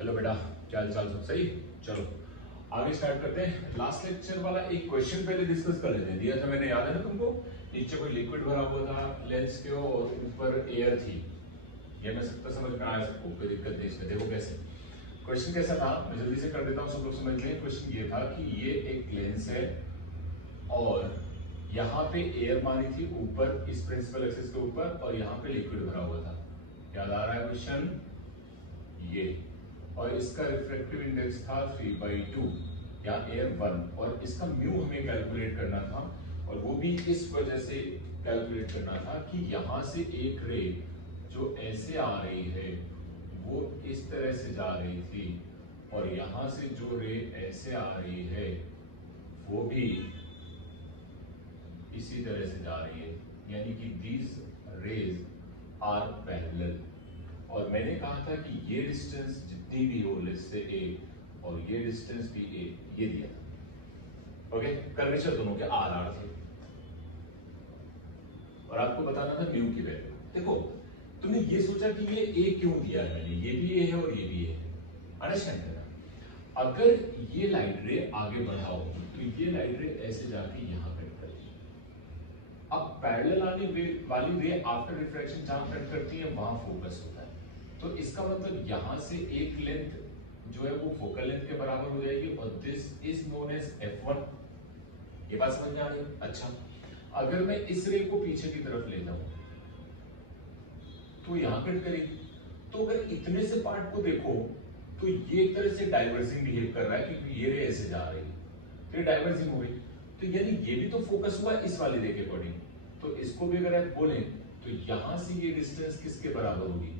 Hello बेटा, क्या हाल चाल? सब सही? चलो आगे स्टार्ट करते हैं। लास्ट लेक्चर वाला एक क्वेश्चन पहले डिस्कस कर लेते हैं। दिया था मैंने, याद है ना तुमको? नीचे कोई लिक्विड भरा हुआ था लेंस के और ऊपर एयर थी। ये मैं सबका समझ में आया सबको, कोई दिक्कत नहीं इसमें। देखो कैसे क्वेश्चन कैसा था, मैं जल्दी से कर देता हूँ, सब लोग समझ लें। क्वेश्चन ये था कि ये एक लेंस है और यहाँ पे एयर मानी थी ऊपर इस प्रिंसिपल एक्सिस के ऊपर, और यहाँ पे लिक्विड भरा हुआ था। याद आ रहा है क्वेश्चन? ये, और इसका रिफ्रैक्टिव इंडेक्स था 3/2 या एयर 1, और इसका म्यू हमें कैलकुलेट करना था। और वो भी इस वजह से कैलकुलेट करना था कि यहाँ से एक रे जो ऐसे आ रही है वो इस तरह से जा रही थी, और यहाँ से जो रे ऐसे आ रही है वो भी इसी तरह से जा रही है, यानी कि दीज रेज आर पैरेलल। और मैंने कहा था कि ये डिस्टेंस जितनी भी हो, लेट्स से a, और ये डिस्टेंस भी a, ये दिया था। ओके, कर्वेचर दोनों के आर आर थे, और आपको बताना था म्यू की वैल्यू। देखो, तुमने ये सोचा कि ये a क्यों दिया है मैंने, ये भी a है और ये भी a है। अंडरस्टैंड करना, अगर ये लाइट रे आगे बढ़ाओ तो ये लाइट रे ऐसे जाके यहां कट करेगी। अब पैरेलल आने वाली रे आफ्टर रिफ्रैक्शन जहां कट करती है वहां फोकस होता है, तो इसका मतलब यहां से एक लेंथ जो है वो फोकल लेंथ के बराबर हो जाएगी, और this is known as f1। ये बात समझ में आ रही? अच्छा, अगर मैं इस रे को पीछे की तरफ ले जाऊं तो यहां कट करेगी। तो अगर इतने से पार्ट को देखो तो ये एक तरह से डाइवर्जिंग बिहेव कर रहा है, क्योंकि ये रे ऐसे जा रही है तो ये डाइवर्जिंग हो गई। तो यानी ये भी तो फोकस हुआ इस वाली रे के अकॉर्डिंग, तो इसको भी अगर आप बोले तो यहां से ये डिस्टेंस किसके बराबर होगी?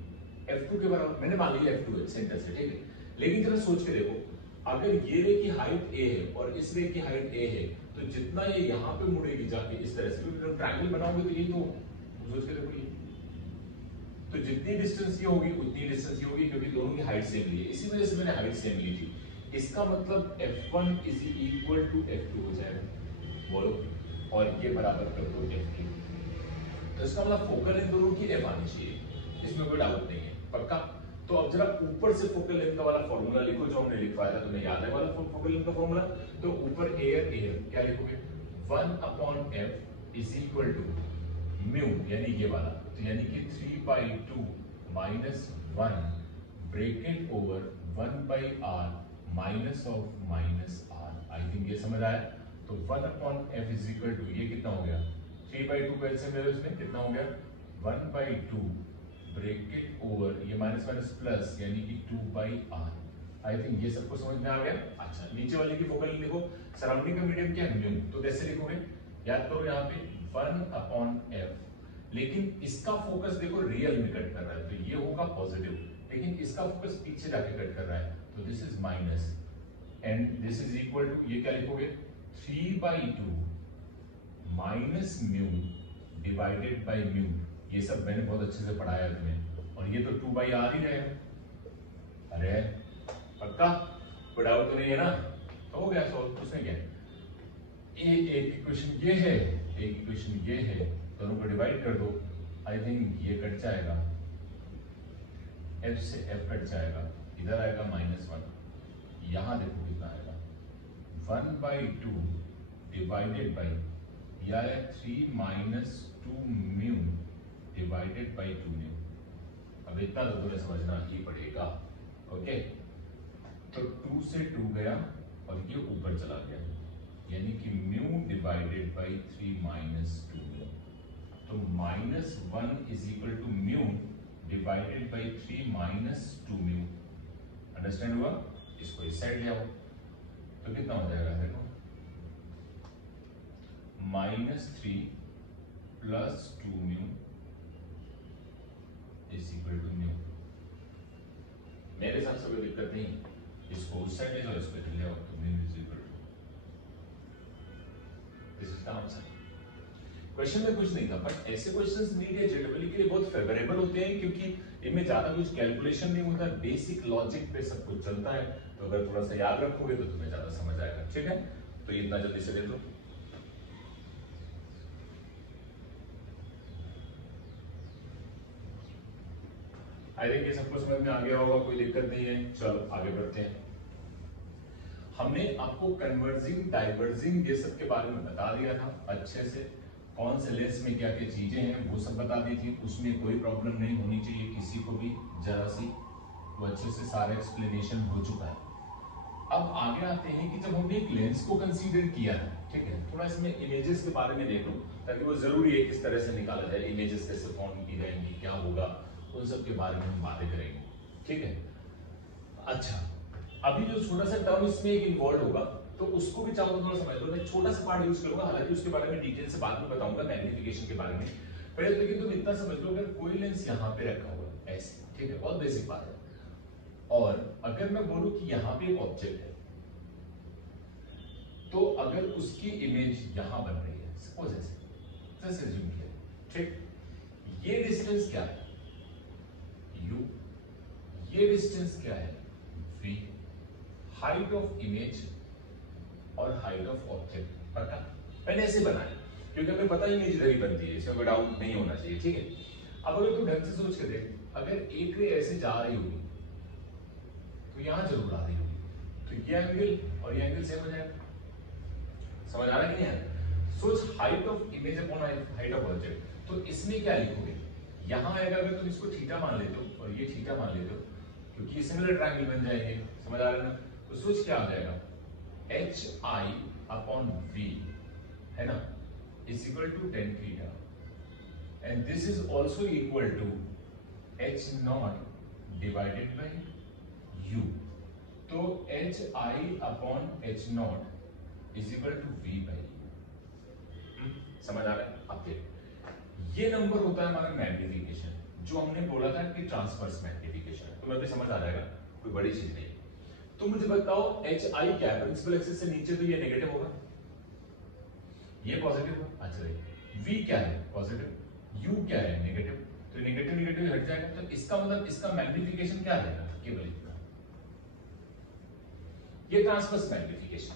f2 के बराबर। मैंने मान लिया f2 है सेंटर से, ठीक है। लेकिन जरा सोच के देखो, अगर ये रे की हाइट a है और इस रे की हाइट a है, तो जितना ये यहाँ पे मुड़ेगी जाके इस तरह से, क्योंकि ट्रायंगल बनाओगे तो यही तो सोच के देखो, ये तो जितनी डिस्टेंस ये होगी उतनी डिस्टेंस ये होगी, क्योंकि दोनों की हाइट सेम ली है। इसी वजह से मैंने हाइट सेम ली थी। इसका मतलब f1 is equal to f2 हो जाएगा, बोलो, और ये बराबर कर दो f2। तो इसका मतलब फोकल इन दोनों की f आनी चाहिए, इसमें कोई डाउट नहीं है, पक्का। तो अब जरा ऊपर से फोकल लेंथ का वाला फॉर्मूला लिखो जो हमने लिखवाया था, तुम्हें याद है वाला फोकल लेंथ का फॉर्मूला? तो ऊपर एयर क्या लिखोगे? 1/f is equal to mu, यानी ये वाला, तो यानी कि 3/2 minus 1 bracket over 1/r minus of minus r। I think ये समझ आया। तो 1/f इज इक्वल टू, ये कितना हो गया? 3/2 का एलसीएम ले लो, इसमें कितना हो गया? 1/2 ब्रैकेट ओवर ये माइनस माइनस प्लस, यानी कि 2/r। आई थिंक ये सबको समझ में आ गया। अच्छा, नीचे वाले की फोकल लिखो, सराउंडिंग का मीडियम क्या है? म्यू। तो कैसे लिखोगे? याद करो, यहाँ पे 1/f, लेकिन इसका फोकस देखो रियल में कट कर रहा है, तो ये होगा पॉजिटिव, लेकिन इसका फोकस पीछे जाके कट कर रहा है, तो this is minus, and this is equal to, ये क्या लिखोगे? 3/2 minus mu divided by mu. ये सब मैंने बहुत अच्छे से पढ़ाया है तुम्हें, और ये तो 2/r ही रहेगा। अरे पक्का, कोई डाउट तो नहीं है ना? तो हो गया सॉल्व, उसमें क्या है? एक इक्वेशन ये है, एक इक्वेशन ये है, दोनों को डिवाइड कर दो। आई थिंक ये कट जाएगा, f से f कट जाएगा, इधर आएगा -1, यहां देखो कितना आएगा? 1/2 डिवाइडेड बाई, या 3 - 2 म्यू डिवाइडेड बाई 2 म्यू। अब इतना तो तुम्हें समझना ही पड़ेगा, ओके। तो 2 से 2 गया और ये ऊपर चला गया, यानी कि म्यू डिवाइडेड बाई 3 - 2 म्यू। तो -1 is equal to mu divided by 3 - 2 mu. Understand हुआ? इसको इस साइड ले आओ तो कितना हो जाएगा? देखो, -3 + 2 mu is equal to mu. मेरे साथ से कोई दिक्कत नहीं, इसको उस साइड ले जाओ, इसको इधर ले आओ, तो mu is equal to, this is the answer. Question में कुछ नहीं था, बट ऐसे क्वेश्चंस नीट या जेईई के लिए बहुत फेवरेबल होते हैं, क्योंकि इनमें ज्यादा कुछ कैलकुलेशन नहीं होता, बेसिक लॉजिक पे सब कुछ चलता है। तो अगर थोड़ा सा याद रखोगे तो तुम्हें ज्यादा समझ आएगा, ठीक है। तो इतना जल्दी से दे दो। आई थिंक ये सबको समझ में आ गया होगा, कोई दिक्कत नहीं है। चलो आगे बढ़ते हैं। हमने आपको कन्वर्जिंग डाइवर्जिंग ये सब के बारे में बता दिया था अच्छे से, कौन से लेंस में क्या क्या चीजें हैं वो सब बता दी थी, उसमें कोई प्रॉब्लम नहीं होनी चाहिए किसी को भी जरा सी, वो अच्छे से सारा एक्सप्लेनेशन हो चुका है। अब आगे आते हैं कि जब हमने एक लेंस को कंसीडर किया है, ठीक है, थोड़ा इसमें इमेजेस के बारे में देख लो ताकि वो जरूरी है किस तरह से निकाला जाए, इमेजेस कैसे फॉर्म की जाएंगी, क्या होगा, उन सब के बारे में हम बातें करेंगे, ठीक है। अच्छा, अभी जो छोटा सा टर्म इसमें एक इन्वॉल्व होगा तो उसको भी चाहो थोड़ा समझ लो, मैं छोटा सा पार्ट यूज करूंगा, हालांकि उसके बारे में डिटेल से बाद में बताऊंगा मैग्निफिकेशन के बारे में। पहले लेकिन तुम इतना समझ लो, अगर कोई लेंस यहाँ पे रखा हुआ है ऐसे, ठीक है, बहुत बेसिक बात है, और अगर मैं बोलूं कि यहाँ पे एक ऑब्जेक्ट है, तो अगर उसकी इमेज यहां बन रही है, सपोज ऐसे assume किया, ठीक, ये डिस्टेंस क्या है u, ये डिस्टेंस क्या है v, हाइट ऑफ इमेज और हाइट ऑफ ऑब्जेक्ट पता, मैंने ऐसे बनाया क्योंकि हमें पता इमेज इधर ही बनती है, इसमें कोई डाउट नहीं होना चाहिए, ठीक है। अब अगर तुम ढंग से सोच के देख, अगर एक रे ऐसे जा रही होगी तो यहां जरूर आ रही होगी, तो ये एंगल और ये एंगल सेम हो जाएगा, समझ आ रहा है कि नहीं? सोच height of image upon height of object, तो इसमें क्या लिखोगे, यहां आएगा अगर तुम इसको थीटा मान लेते हो और ये थीटा मान लेते हो, क्योंकि ये सिमिलर ट्रायंगल बन जाएंगे, समझ आ रहा है ना? तो सोच क्या आ जाएगा, एच आई अपॉन वी, है ना, is equal to ten theta, and this is also equal to H not divided by u, तो H I upon H not is equal to v by, समझ आ रहा है? अब देख, ये नंबर होता है हमारा मैग्निफिकेशन, जो हमने बोला था कि ट्रांसवर्स मैग्निफिकेशन, तो मैं भी समझ आ जाएगा, कोई बड़ी चीज नहीं। तो मुझे बताओ एच आई क्या है, प्रिंसिपल एक्सिस से नीचे तो ये नेगेटिव होगा, ये पॉजिटिव होगा, अच्छा v क्या है पॉजिटिव, u क्या है नेगेटिव, तो नेगेटिव नेगेटिव हट जाएगा, तो इसका मतलब इसका मैग्निफिकेशन क्या रहेगा, केवल इतना, ये ट्रांसवर्स मैग्निफिकेशन।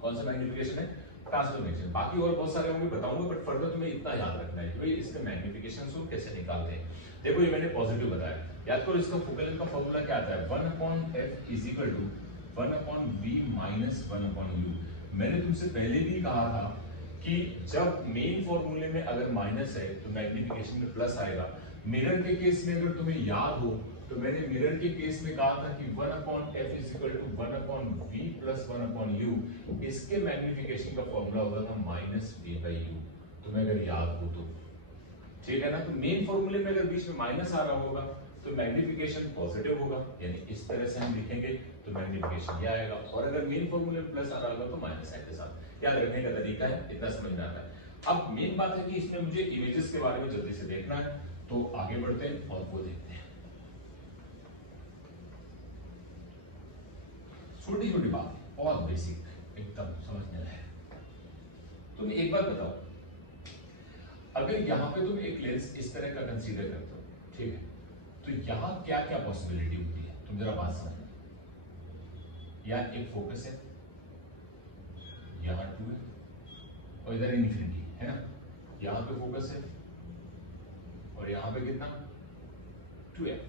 कौन सा मैग्निफिकेशन है, ट्रांसफॉर्मेशन, बाकी और बहुत सारे होंगे बताऊंगा, बट फर्दर तुम्हें इतना याद रखना है कि भाई इसके मैग्निफिकेशन को कैसे निकालते हैं। देखो ये मैंने पॉजिटिव बताया, याद करो इसका फोकल लेंथ का फार्मूला क्या आता है, 1/f is equal to 1/v minus 1/u। मैंने तुमसे पहले भी कहा था कि जब मेन फॉर्मूले में अगर माइनस है तो मैग्निफिकेशन में प्लस आएगा। मिरर के केस में अगर तुम्हें याद हो तो मैंने मिरर के केस में कहा था कि 1/f is equal to 1/v plus 1/u, इसके मैग्निफिकेशन का फॉर्मूला होता था -v/u, तुम्हें अगर याद हो तो, ठीक है ना। तो मेन फॉर्मूले में अगर बीच में माइनस आ रहा होगा तो मैग्निफिकेशन पॉजिटिव होगा, यानी इस तरह से हम लिखेंगे तो मैग्निफिकेशन ये आएगा, और अगर मेन फॉर्मूले में प्लस आ रहा होगा तो माइनस साइन के साथ। याद रखने का तरीका है, इतना समझ में आता है। अब मेन बात है कि इसमें मुझे इमेजेस के बारे में जल्दी से देखना है, तो आगे बढ़ते हैं और वो देखते हैं। छोटी छोटी बात, बहुत बेसिक, एकदम समझने लायक। तुम एक बात बताओ, अगर यहां पे तुम एक लेंस इस तरह का कंसीडर करते हो, ठीक है, तो यहां क्या क्या पॉसिबिलिटी होती है, तुम जरा बात समझो। यहां एक फोकस है, यहां 2 है, और इधर इन्फिनिटी है ना, यहां पे फोकस है और यहां पे कितना 2f।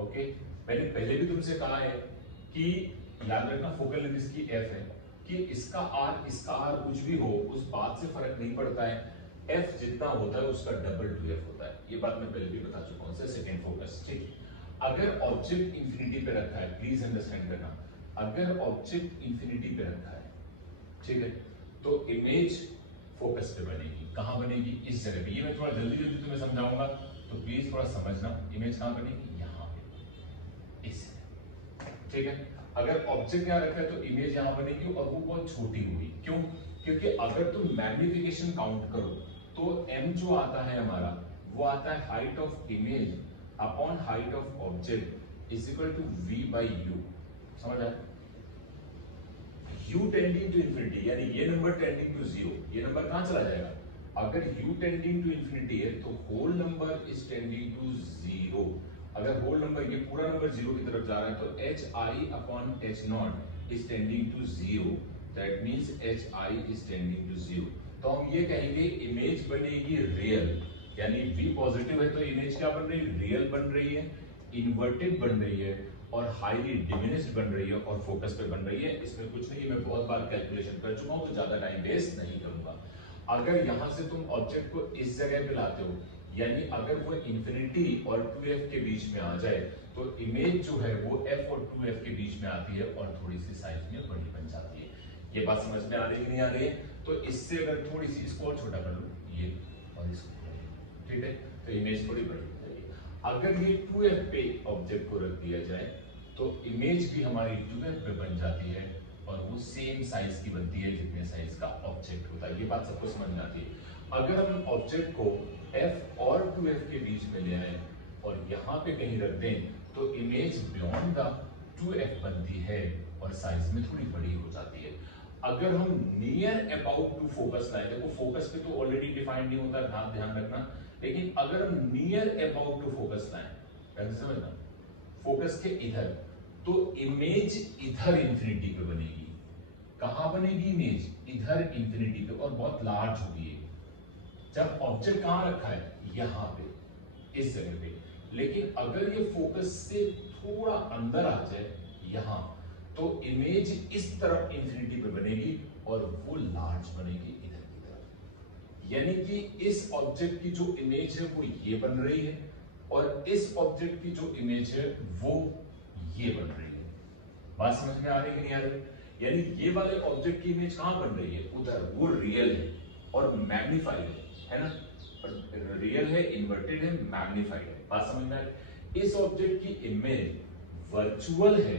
ओके, मैंने पहले भी तुमसे कहा है कि याद रखना फोकल लेंथ इसकी f है, कि इसका r कुछ भी हो उस बात से फर्क नहीं पड़ता है, f जितना होता है उसका डबल 2f होता है। ये बात मैं पहले भी बता चुका हूं, सेकंड फोकस, ठीक। अगर ऑब्जेक्ट इंफिनिटी पे रखा है, प्लीज अंडरस्टैंड करना, अगर ऑब्जेक्ट इंफिनिटी पे रखा है, ठीक है, तो इमेज फोकस पे बनेगी। कहां बनेगी, इस जगह पे। ये मैं थोड़ा जल्दी जल्दी तुम्हें समझाऊंगा, तो प्लीज थोड़ा समझना। इमेज कहां बनेगी, यहां पे, इस, ठीक है। अगर ऑब्जेक्ट यहां रखा है तो इमेज यहां बनेगी, और वो बहुत छोटी होगी। क्यों, क्योंकि अगर तुम मैग्निफिकेशन काउंट करो तो m जो आता है हमारा, वो आता है height of image upon height of object is equal to v/u। समझ आया, u टेंडिंग टू इंफिनिटी, यानी ये नंबर टेंडिंग टू 0, ये नंबर कहां चला जाएगा, अगर u टेंडिंग टू इंफिनिटी है तो whole number is tending to 0। अगर होल नंबर, ये पूरा नंबर 0 की तरफ जा रहा है, तो hi upon h0 is tending to 0, that means hi is tending to 0। तो हम ये कहेंगे इमेज बनेगी रियल, यानी V पॉजिटिव है तो इमेज क्या बन रही है, रियल बन रही है, इन्वर्टेड बन रही है और हाईली डिमिनिश्ड बन रही है और फोकस पे बन रही है। इसमें कुछ नहीं, मैं बहुत बार कैलकुलेशन कर चुका हूं तो ज्यादा टाइम वेस्ट नहीं करूंगा। अगर यहां से तुम ऑब्जेक्ट को इस जगह पे लाते हो, यानी अगर वो इंफिनिटी और 2f के बीच में आ जाए तो इमेज जो है वो f और 2f के बीच में आती है और थोड़ी सी साइज में बड़ी बन जाती है। ये बात समझ में आ रही है कि नहीं आ रही है? तो इससे अगर थोड़ी सी इसको और छोटा कर लो, ये और इसको, ठीक है, तो इमेज थोड़ी बड़ी हो जाएगी। अगर ये 2f पे ऑब्जेक्ट को रख दिया जाए तो इमेज भी हमारी 2f पे बन जाती है और वो सेम साइज की बनती है जितने साइज का ऑब्जेक्ट होता है। ये बात सबको समझ में आती है। अगर हम ऑब्जेक्ट को f और 2f के बीच में ले आए और यहाँ पे कहीं रख दें तो इमेज बियॉन्ड द 2f बनती है और साइज में थोड़ी बड़ी हो जाती है। अगर हम नियर अबाउट टू फोकस लाए, देखो फोकस पे तो ऑलरेडी डिफाइंड नहीं होता, ध्यान रखना, लेकिन अगर हम नियर अबाउट टू फोकस लाए, समझना, फोकस के इधर, तो इमेज इधर इंफिनिटी पे बनेगी। कहां बनेगी इमेज? इधर इंफिनिटी पे, और बहुत लार्ज होगी। जब ऑब्जेक्ट कहां रखा है? यहां पे, इस जगह पे। लेकिन अगर ये फोकस से थोड़ा अंदर आ जाए यहां, तो इमेज इस तरफ इंफिनिटी पे बनेगी और वो लार्ज बनेगी इधर की तरफ। यानी कि इस ऑब्जेक्ट की जो इमेज है वो ये बन रही है और इस ऑब्जेक्ट की जो इमेज है वो ये बन रही है। बात समझ में आ रही है कि नहीं आ रही? यानी ये वाले ऑब्जेक्ट की इमेज कहां बन रही है? उधर, वो रियल है और मैग्नीफाइड है ना? रियल है, इन्वर्टेड है, मैग्नीफाइड है। बात समझ में आ रही? इस ऑब्जेक्ट की इमेज वर्चुअल है,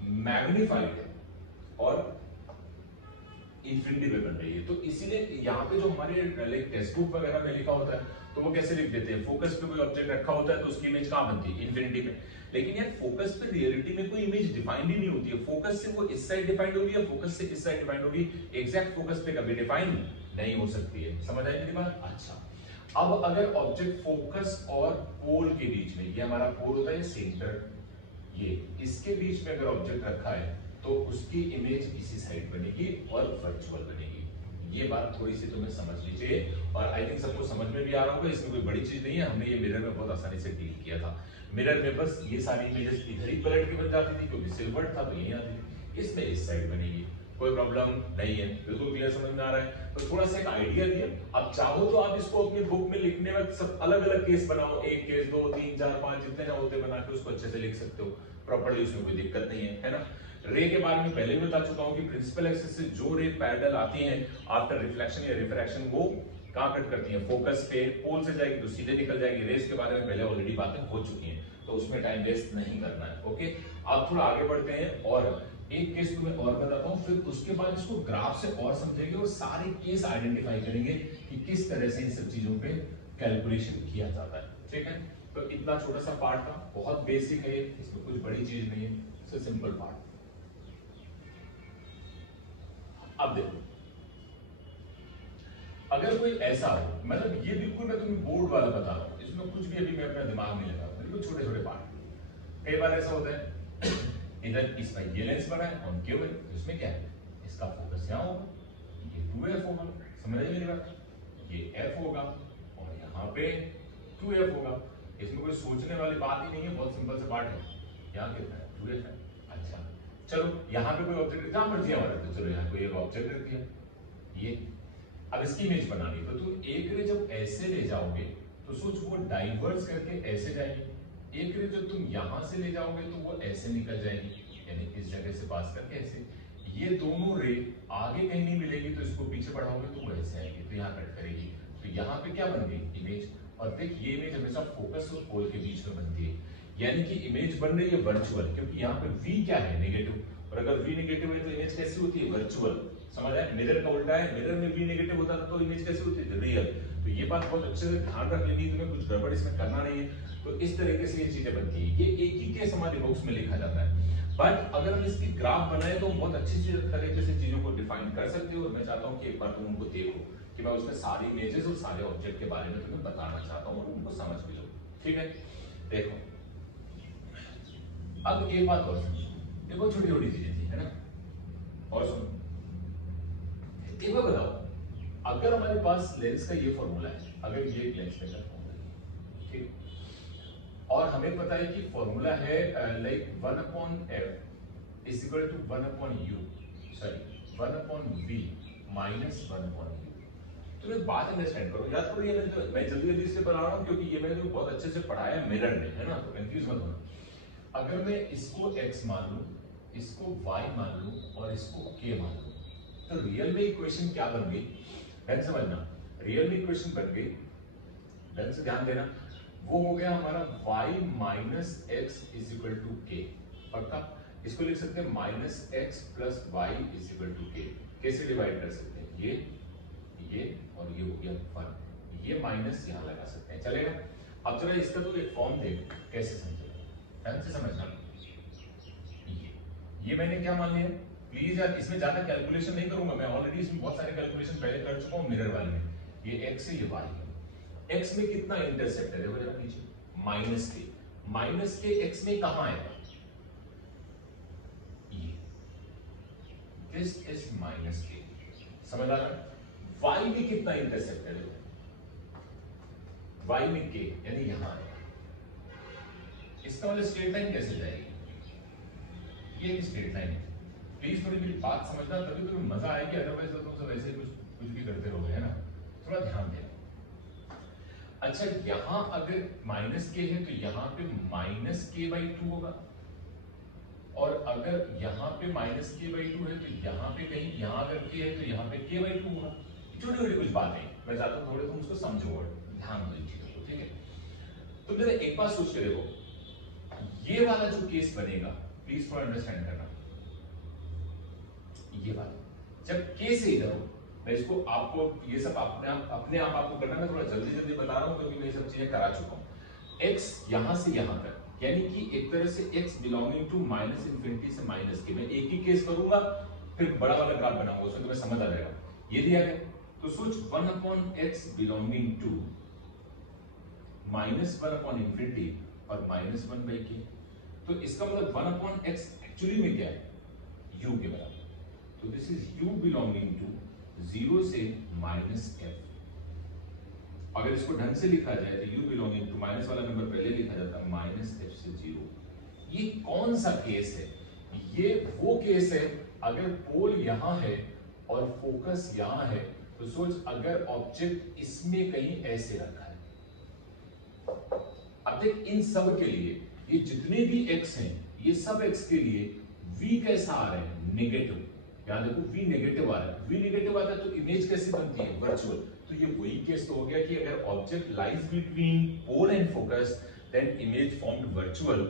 मैग्नीफाइड है और इंफिनिटी पे बन रही है। तो इसीलिए यहाँ पे जो हमारे टेक्स्ट बुक वगैरह में लिखा होता है तो वो कैसे लिख देते हैं? फोकस पे कोई ऑब्जेक्ट रखा होता है तो उसकी इमेज कहां बनती है? इंफिनिटी पे। लेकिन यार फोकस पे रियलिटी में कोई इमेज डिफाइंड ही नहीं होती है। फोकस से वो इस साइड डिफाइंड होगी या फोकस से इस साइड डिफाइंड होगी, एग्जैक्ट फोकस पे कभी डिफाइंड नहीं हो सकती है। समझ आई मेरी बात? अच्छा, अब अगर ऑब्जेक्ट फोकस और पोल के बीच में, ये हमारा पोल होता है सेंटर, ये इसके बीच में अगर ऑब्जेक्ट रखा है तो उसकी इमेज इसी साइड बनेगी और वर्चुअल बनेगी। ये बात थोड़ी सी तुम्हें समझ लीजिए और आई थिंक सबको समझ में भी आ रहा होगा। इसमें कोई बड़ी चीज नहीं है, हमने ये मिरर में बहुत आसानी से डील किया था। मिरर में बस ये सारी इमेजेस इधर ही पलट के बन जाती थी क्योंकि सिल्वर था तो यही आती थी। इसमें इस साइड बनेगी, कोई प्रॉब्लम नहीं है। बिल्कुल क्लियर, समझ में आ रहा है? तो थोड़ा सा एक आइडिया दिया। अब चाहो तो आप इसको अपनी बुक में लिखने में सब अलग अलग केस बनाओ, एक केस, 2, 3, 4, 5 जितने ना होते बना के उसको अच्छे से लिख सकते हो प्रॉपर्ली, उसमें कोई दिक्कत नहीं है ना? रे के बारे में पहले भी बता चुका हूं कि प्रिंसिपल एक्सिस से जो रे पैरेलल आती हैं आफ्टर रिफ्लेक्शन या रिफ्रैक्शन, वो कहां कट करती हैं? फोकस पे। पोल से जाएगी तो सीधे निकल जाएगी। रेस के बारे में पहले ऑलरेडी बातें हो चुकी हैं तो उसमें टाइम वेस्ट नहीं करना है। ओके, अब थोड़ा आगे बढ़ते हैं और एक केस तुम्हें और बताता हूं, फिर उसके बाद इसको ग्राफ से और समझेंगे और सारे केस आइडेंटिफाई करेंगे कि किस तरह से इन सब चीजों पे कैलकुलेशन किया जाता है। ठीक है, तो इतना छोटा सा पार्ट था, बहुत बेसिक है, इसमें कुछ बड़ी चीज नहीं है, सिंपल पार्ट। अब देखो, अगर कोई ऐसा हो, मतलब ये बिल्कुल मैं तुम्हें बोर्ड वाला बता रहा हूं, इसमें कुछ भी अभी मैं अपना दिमाग नहीं लगा, बिल्कुल छोटे छोटे पार्ट। कई बार ऐसा होता है इधर इसका ये लेंस बना है कॉनकेव है, इसमें क्या है? इसका फोकस यहां होगा, ये 2f होगा, समझ आई मेरी बात? ये f होगा और यहाँ पे 2f होगा। इसमें कोई सोचने वाली बात ही नहीं है, बहुत सिंपल सा पार्ट है। यहाँ कितना है? 2f है। अच्छा, चलो यहाँ पे कोई ऑब्जेक्ट जहां मर्जी हमारा, तो चलो यहाँ कोई एक ऑब्जेक्ट रख दिया, ये। अब इसकी इमेज बनानी, तो तुम एक रे जब ऐसे ले जाओगे तो सोच वो डाइवर्स करके ऐसे जाएगी। एक रे जब तुम यहां से ले जाओगे तो वो ऐसे निकल जाएगी, यानी इस जगह से पास करके ऐसे। ये दोनों रे आगे कहीं नहीं मिलेगी तो इसको पीछे बढ़ाओगे तो वो ऐसे आएगी, तो यहाँ कट करेगी। तो यहाँ पे क्या बन गई? इमेज। और देख, ये इमेज हमेशा फोकस और पोल के बीच में बनती है, यानी कि इमेज बन रही है वर्चुअल, क्योंकि यहाँ पे V क्या है? नेगेटिव। और अगर V नेगेटिव है तो इमेज कैसी होती है? वर्चुअल। समझ आया? मिरर का उल्टा है, मिरर में V नेगेटिव होता तो इमेज कैसी होती है? रियल। तो ये बात बहुत अच्छे से ध्यान रख लेनी, तुम्हें कुछ गड़बड़ इसमें करना नहीं है। तो इस तरीके से ये चीजें बनती है, ये एक ही केस हमारी बुक्स में लिखा जाता है। बट अगर हम इसकी ग्राफ बनाए तो हम बहुत अच्छी तरीके से चीजों को डिफाइन कर सकते हो। और मैं चाहता हूँ कि एक बार तुम उनको देखो कि मैं उसमें सारी इमेजेस और सारे ऑब्जेक्ट के बारे में तुम्हें बताना चाहता हूँ और उनको समझ भी लो। ठीक है, देखो अब एक बात और समझो, देखो छोटी छोटी चीजें थी, है ना? और सुनो, एक बार बताओ, अगर हमारे पास लेंस का ये फॉर्मूला है, अगर ये एक लेंस मेकर फॉर्मूला है, ठीक, और हमें पता है कि फॉर्मूला है like 1/f is equal to 1/u, sorry 1/v minus 1/u। तो एक बात अंडरस्टैंड करो, याद करो, ये मैं जल्दी जल्दी से बना रहा हूँ क्योंकि ये मैंने बहुत अच्छे से पढ़ाया है मिरर में, है ना, तो कंफ्यूज मत होना। अगर मैं इसको x मान लूं, इसको y मान लूं और इसको k मान लूं, तो रियल में इक्वेशन क्या बन गई, ध्यान समझना, रियल में इक्वेशन बन गई, ध्यान से ध्यान देना, वो हो गया हमारा y minus x is equal to k. पक्का इसको लिख सकते हैं minus x plus y is equal to k. कैसे डिवाइड कर सकते हैं, ये और ये हो गया 1, ये माइनस यहां लगा सकते हैं, चलेगा। अब जरा इसका तो एक फॉर्म देख कैसे समझेगा, ध्यान से समझना। ये मैंने क्या मान लिया, प्लीज यार इसमें ज्यादा कैलकुलेशन नहीं करूंगा मैं, ऑलरेडी इसमें बहुत सारे कैलकुलेशन पहले कर चुका हूं मिरर वाले में। ये x है, ये y है। x में कितना इंटरसेप्ट है, देखो जरा नीचे, माइनस के x में कहां है, ये दिस इज माइनस के, समझ आ रहा है। y में कितना इंटरसेप्ट है, देखो y में k यानी यहां है, इसका मतलब स्ट्रेट लाइन कैसे जाएगी, ये भी स्ट्रेट लाइन है। प्लीज थोड़ी मेरी बात समझना, तभी तो मजा आएगी, अदरवाइज तो तुम सब ऐसे कुछ भी करते रहोगे, है ना, थोड़ा ध्यान देना। अच्छा यहां अगर माइनस के है तो यहां पे माइनस के बाई 2 होगा, और अगर यहां पे माइनस के बाई 2 है तो यहां पे कहीं, यहां अगर के है तो यहां पे के बाई 2 होगा। छोटी छोटी कुछ बातें मैं चाहता हूं थोड़े तुम उसको समझो और ध्यान दो चीजों को, ठीक है। तो जरा एक बात सोच के देखो, ये वाला जो केस बनेगा, प्लीज थोड़ा अंडरस्टैंड करना, ये वाला जब के से इधर हो, मैं इसको आपको ये सब अपने आप आपको करना, मैं थोड़ा जल्दी जल्दी बता रहा हूं क्योंकि मैं ये सब चीजें करा चुका हूं। x यहां से यहां तक, यानी कि एक तरह से x belonging to minus infinity से माइनस के, मैं एक ही केस करूंगा फिर बड़ा वाला ग्राफ बनाऊंगा, उसमें तुम्हें समझ आ जाएगा। ये दिया गया तो सोच 1/x belonging to minus 1 infinity और माइनस 1/k, तो इसका मतलब 1/x एक्चुअली में क्या है, u के बराबर। तो this is u belonging to 0 से माइनस f। अगर इसको ढंग से लिखा जाए तो u बिलोंगिंग टू, माइनस वाला नंबर पहले लिखा जाता है माइनस f से 0। ये कौन सा केस है, ये वो केस है अगर पोल यहां है और फोकस यहां है, तो सोच अगर ऑब्जेक्ट इसमें कहीं ऐसे रखा है। अब देख इन सब के लिए, ये जितने भी x हैं, ये सब x के लिए v कैसा आ रहा है, नेगेटिव। याद देखो v नेगेटिव आ रहा है, v नेगेटिव आता है तो इमेज कैसे बनती है, वर्चुअल। तो ये वही केस तो हो गया कि अगर object lies between pole and focus then image formed virtual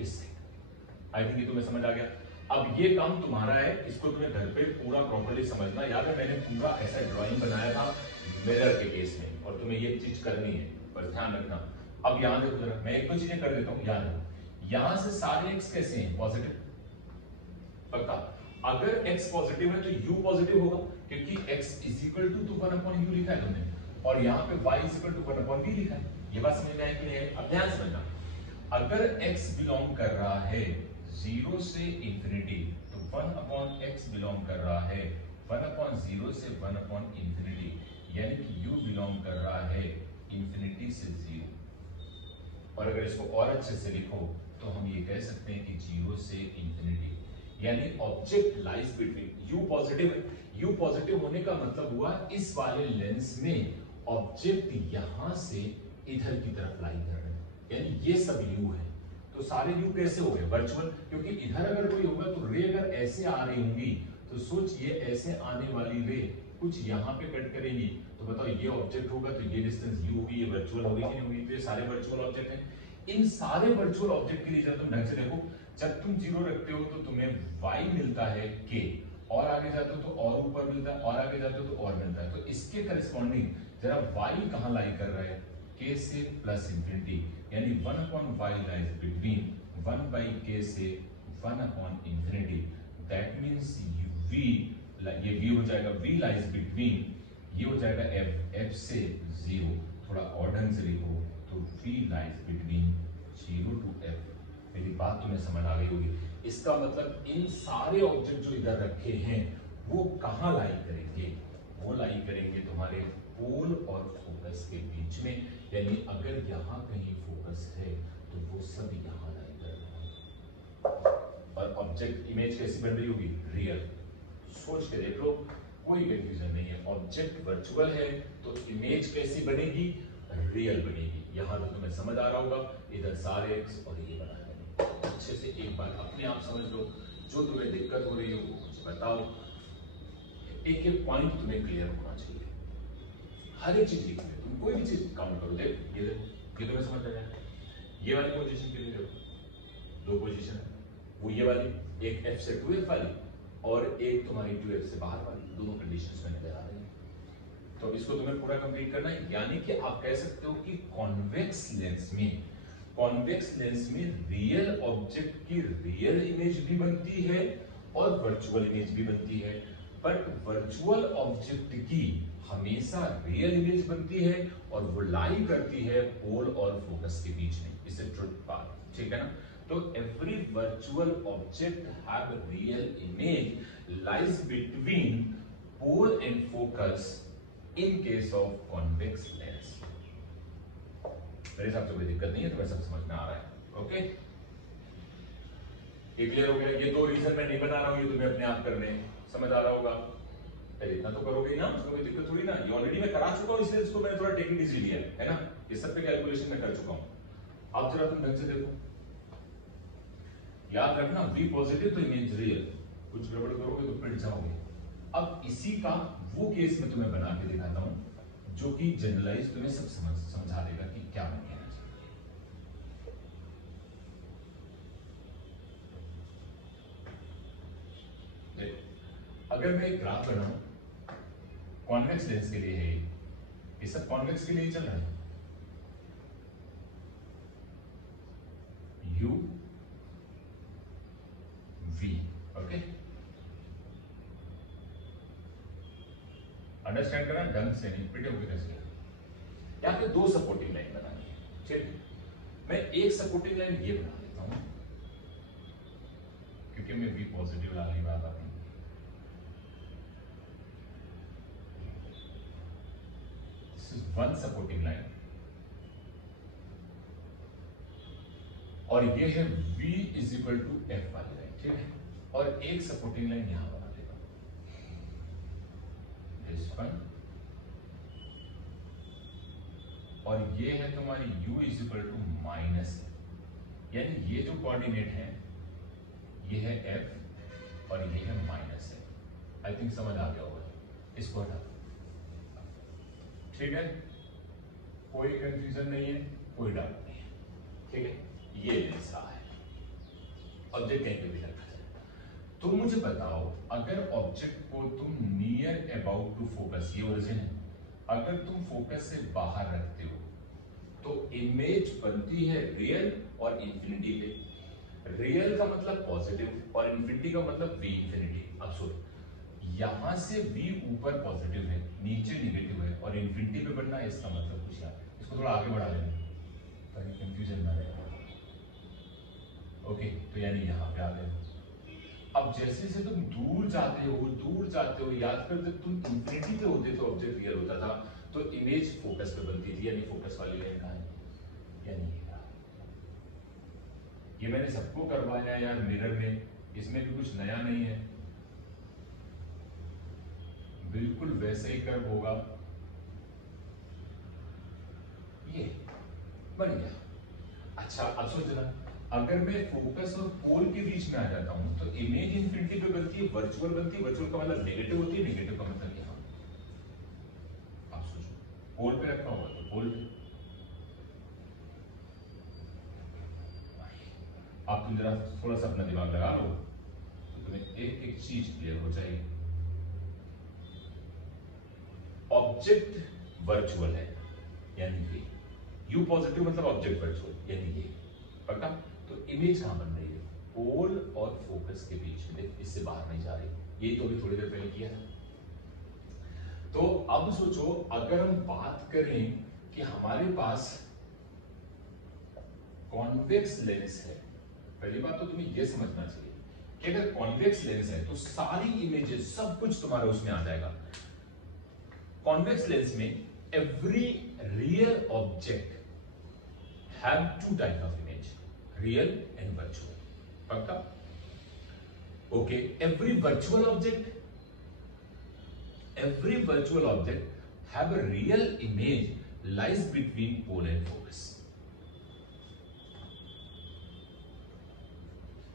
is thing. I think ये तुम्हें समझ आ गया। अब ये काम तुम्हारा है, इसको तुम्हें घर पे पूरा प्रॉपर्ली समझना। याद है मैंने पूरा ऐसा ड्राइंग बनाया था मिरर के केस में, और तुम्हें ये चीज करनी है, पर ध्यान रखना। अब यहां देखो जरा, मैं एक दो चीजें कर देता हूं, याद है यहां से सारे x कैसे हैं, पॉजिटिव। पक्का अगर x पॉजिटिव है तो u पॉजिटिव होगा, क्योंकि x is equal to 1/u लिखा है तुमने, और यहाँ पे y is equal to 1/v लिखा है। ये बात समझ में आई कि नहीं? अब ध्यान समझना, अगर x बिलोंग कर रहा है 0 से इंफिनिटी, तो 1/x बिलोंग कर रहा है 1/0 से 1/इंफिनिटी, यानी कि u बिलोंग कर रहा है इंफिनिटी से 0। और अगर इसको और अच्छे से लिखो तो हम ये कह सकते हैं कि 0 से इंफिनिटी, यानी object lies between, u positive है, u पॉजिटिव होने का मतलब हुआ इस वाले लेंस में ऑब्जेक्ट यहां से इधर की तरफ लाई कर रहे हैं, यानी ये सब u है। तो सारे u कैसे हो गए, वर्चुअल, क्योंकि इधर अगर कोई होगा तो रे अगर ऐसे आ रही होंगी तो सोच ये ऐसे आने वाली रे कुछ यहाँ पे कट करेंगी, तो बताओ ये ऑब्जेक्ट होगा तो ये डिस्टेंस u होगी, ये वर्चुअल होगी कि नहीं होगी? तो ये सारे वर्चुअल ऑब्जेक्ट हैं। इन सारे वर्चुअल ऑब्जेक्ट के लिए जब तुम ढंग से देखो, जब तुम 0 रखते हो तो तुम्हें y मिलता है k, और आगे जाते हो तो और ऊपर मिलता है, और आगे जाते हो तो और मिलता है। तो इसके करस्पॉन्डिंग जरा y कहां लाई कर रहा है, k से प्लस इंफिनिटी, यानी 1/y लाइज बिटवीन 1/k से 1/इंफिनिटी। दैट मींस v, ये v हो जाएगा, v लाइज बिटवीन, ये हो जाएगा f से 0। थोड़ा और ढंग से लिखो तो v lies between 0 to f। मेरी बात तुम्हें समझ आ गई होगी। इसका मतलब इन सारे ऑब्जेक्ट जो इधर रखे हैं वो कहां लाई करेंगे, वो लाई करेंगे तुम्हारे पोल और फोकस के बीच में, यानी अगर यहाँ कहीं फोकस है तो वो सब यहाँ लाई कर रहे हैं। और ऑब्जेक्ट इमेज कैसी बन रही होगी? रियल। सोच के देख लो, कोई कंफ्यूजन नहीं है। ऑब्जेक्ट वर्चुअल है तो इमेज कैसी बनेगी? रियल बनेगी। यहां तो तुम्हें समझ आ रहा होगा, इधर सारे एक्स और ये बना है। अच्छे से एक बार अपने आप समझ लो, जो तुम्हें दिक्कत हो रही है वो मुझे बताओ। एक एक पॉइंट तुम्हें क्लियर होना चाहिए, हर एक चीज लिखनी है। तुम कोई भी चीज काउंट करो, देख ये तुम्हें समझ आ जाए। ये वाली पोजीशन के लिए देखो, दो पोजीशन है, वो ये वाली एक F से 2F वाली और एक तुम्हारी 2F से बाहर वाली, दोनों कंडीशंस में नजर आ रही है। तो इसको तुम्हें पूरा कंप्लीट करना है, यानी कि आप कह सकते हो कि कॉन्वेक्स लेंस में रियल ऑब्जेक्ट की रियल इमेज भी बनती है और वर्चुअल इमेज भी बनती है, बट वर्चुअल ऑब्जेक्ट की हमेशा रियल इमेज बनती है और वो लाई करती है पोल और फोकस के बीच में। इसे ट्रुथ बात, ठीक है ना? तो every virtual object have real image lies between pole and focus in case of convex lens. मेरे हिसाब से कोई दिक्कत नहीं है, तुम्हें सब समझ में आ रहा है। ओके, ये क्लियर हो गया? ये दो रीजन मैं नहीं बना रहा हूं, ये तुम्हें अपने आप करने समझ आ रहा होगा। पहले इतना तो करोगे ना, उसमें कोई दिक्कत थोड़ी ना। ये ऑलरेडी मैं करा चुका हूं, इसलिए इसको मैंने थोड़ा टेक इट इजी लिया है ना। ये सब पे कैलकुलेशन मैं कर चुका हूं। अब जरा तुम ढंग से देखो, याद रखना V पॉजिटिव तो इमेज रियल, कुछ गड़बड़ करोगे तो पिट जाओगे। अब इसी का वो केस मैं तुम्हें बना के दिखाता हूं जो कि जनरलाइज तुम्हें सब समझा देगा कि क्या मैं कहना चाहता हूं। अगर मैं एक ग्राफ बनाऊं, कॉन्वेक्स लेंस के लिए है, ये सब कॉन्वेक्स के लिए चल रहा है। U V, ओके, अंडरस्टैंड करना ढंग से, नहीं पिटे होके कैसे। यहाँ पे दो सपोर्टिंग लाइन बनानी है, ठीक है? मैं एक सपोर्टिंग लाइन ये बना देता हूं क्योंकि मैं V पॉजिटिव वाली बात आती है। This is one supporting line और ये है V is equal to F वाली लाइन, ठीक है? और एक सपोर्टिंग लाइन यहां बना देता हूं, दिस वन, और ये है तुम्हारी U is equal to minus, यानी ये जो कोऑर्डिनेट है ये है F और ये है माइनस है। आई थिंक समझ आ गया होगा, इसको हटा, ठीक है? कोई कंफ्यूजन नहीं है, कोई डाउट नहीं है, ठीक है? ये लेंस रहा है, ऑब्जेक्ट कहीं पे भी रखा जाए। तो मुझे बताओ, अगर ऑब्जेक्ट को तुम नियर अबाउट टू फोकस, ये ओरिजिन है, अगर तुम फोकस से बाहर रखते हो तो इमेज बनती है रियल और इंफिनिटी पे। रियल का मतलब पॉजिटिव और इंफिनिटी का मतलब V इंफिनिटी। अब सुनो, यहां से V ऊपर पॉजिटिव है, नीचे नेगेटिव है और इंफिनिटी पे बनना है, इसका मतलब कुछ यार, इसको थोड़ा आगे बढ़ा लेना ताकि कंफ्यूजन ना रहे। ओके, तो यानी यहां पे आ गए। अब जैसे जैसे तुम दूर जाते हो, याद कर जब तुम इंफिनिटी पे होते तो ऑब्जेक्ट रियल होता था, तो इमेज फोकस पे बनती थी, यानी फोकस वाली लाइन कहां है? यानी ये मैंने सबको करवाया यार मिरर में, इसमें भी कुछ नया नहीं है, बिल्कुल वैसे ही कर्व होगा। ये बन गया। अच्छा, अब सोचना, अगर मैं फोकस और पोल के बीच में आ जाता हूं तो इमेज इंफिनिटी पे बनती है, वर्चुअल बनती है, वर्चुअल का मतलब नेगेटिव होती है, नेगेटिव का मतलब यहां। आप सोचो, पोल पे रखा होगा तो पोल पे। आप तुम जरा थोड़ा सा अपना दिमाग लगा लो तो तुम्हें एक एक चीज क्लियर हो जाएगी। ऑब्जेक्ट वर्चुअल है यानी ये, U पॉजिटिव मतलब ऑब्जेक्ट वर्चुअल यानी ये, पक्का? तो इमेज कहां बन रही है? पोल और फोकस के बीच में, इससे बाहर नहीं जा रही। यही तो अभी थोड़ी देर पहले किया है। तो अब सोचो, अगर हम बात करें कि हमारे पास कॉन्वेक्स लेंस है, पहली बात तो तुम्हें यह समझना चाहिए कि अगर कॉन्वेक्स लेंस है तो सारी इमेजेस, सब कुछ तुम्हारा उसमें आ जाएगा। कॉन्वेक्स लेंस में every real object have two type of image, real and virtual. पक्का? Okay, every virtual object have a real image lies between pole and focus.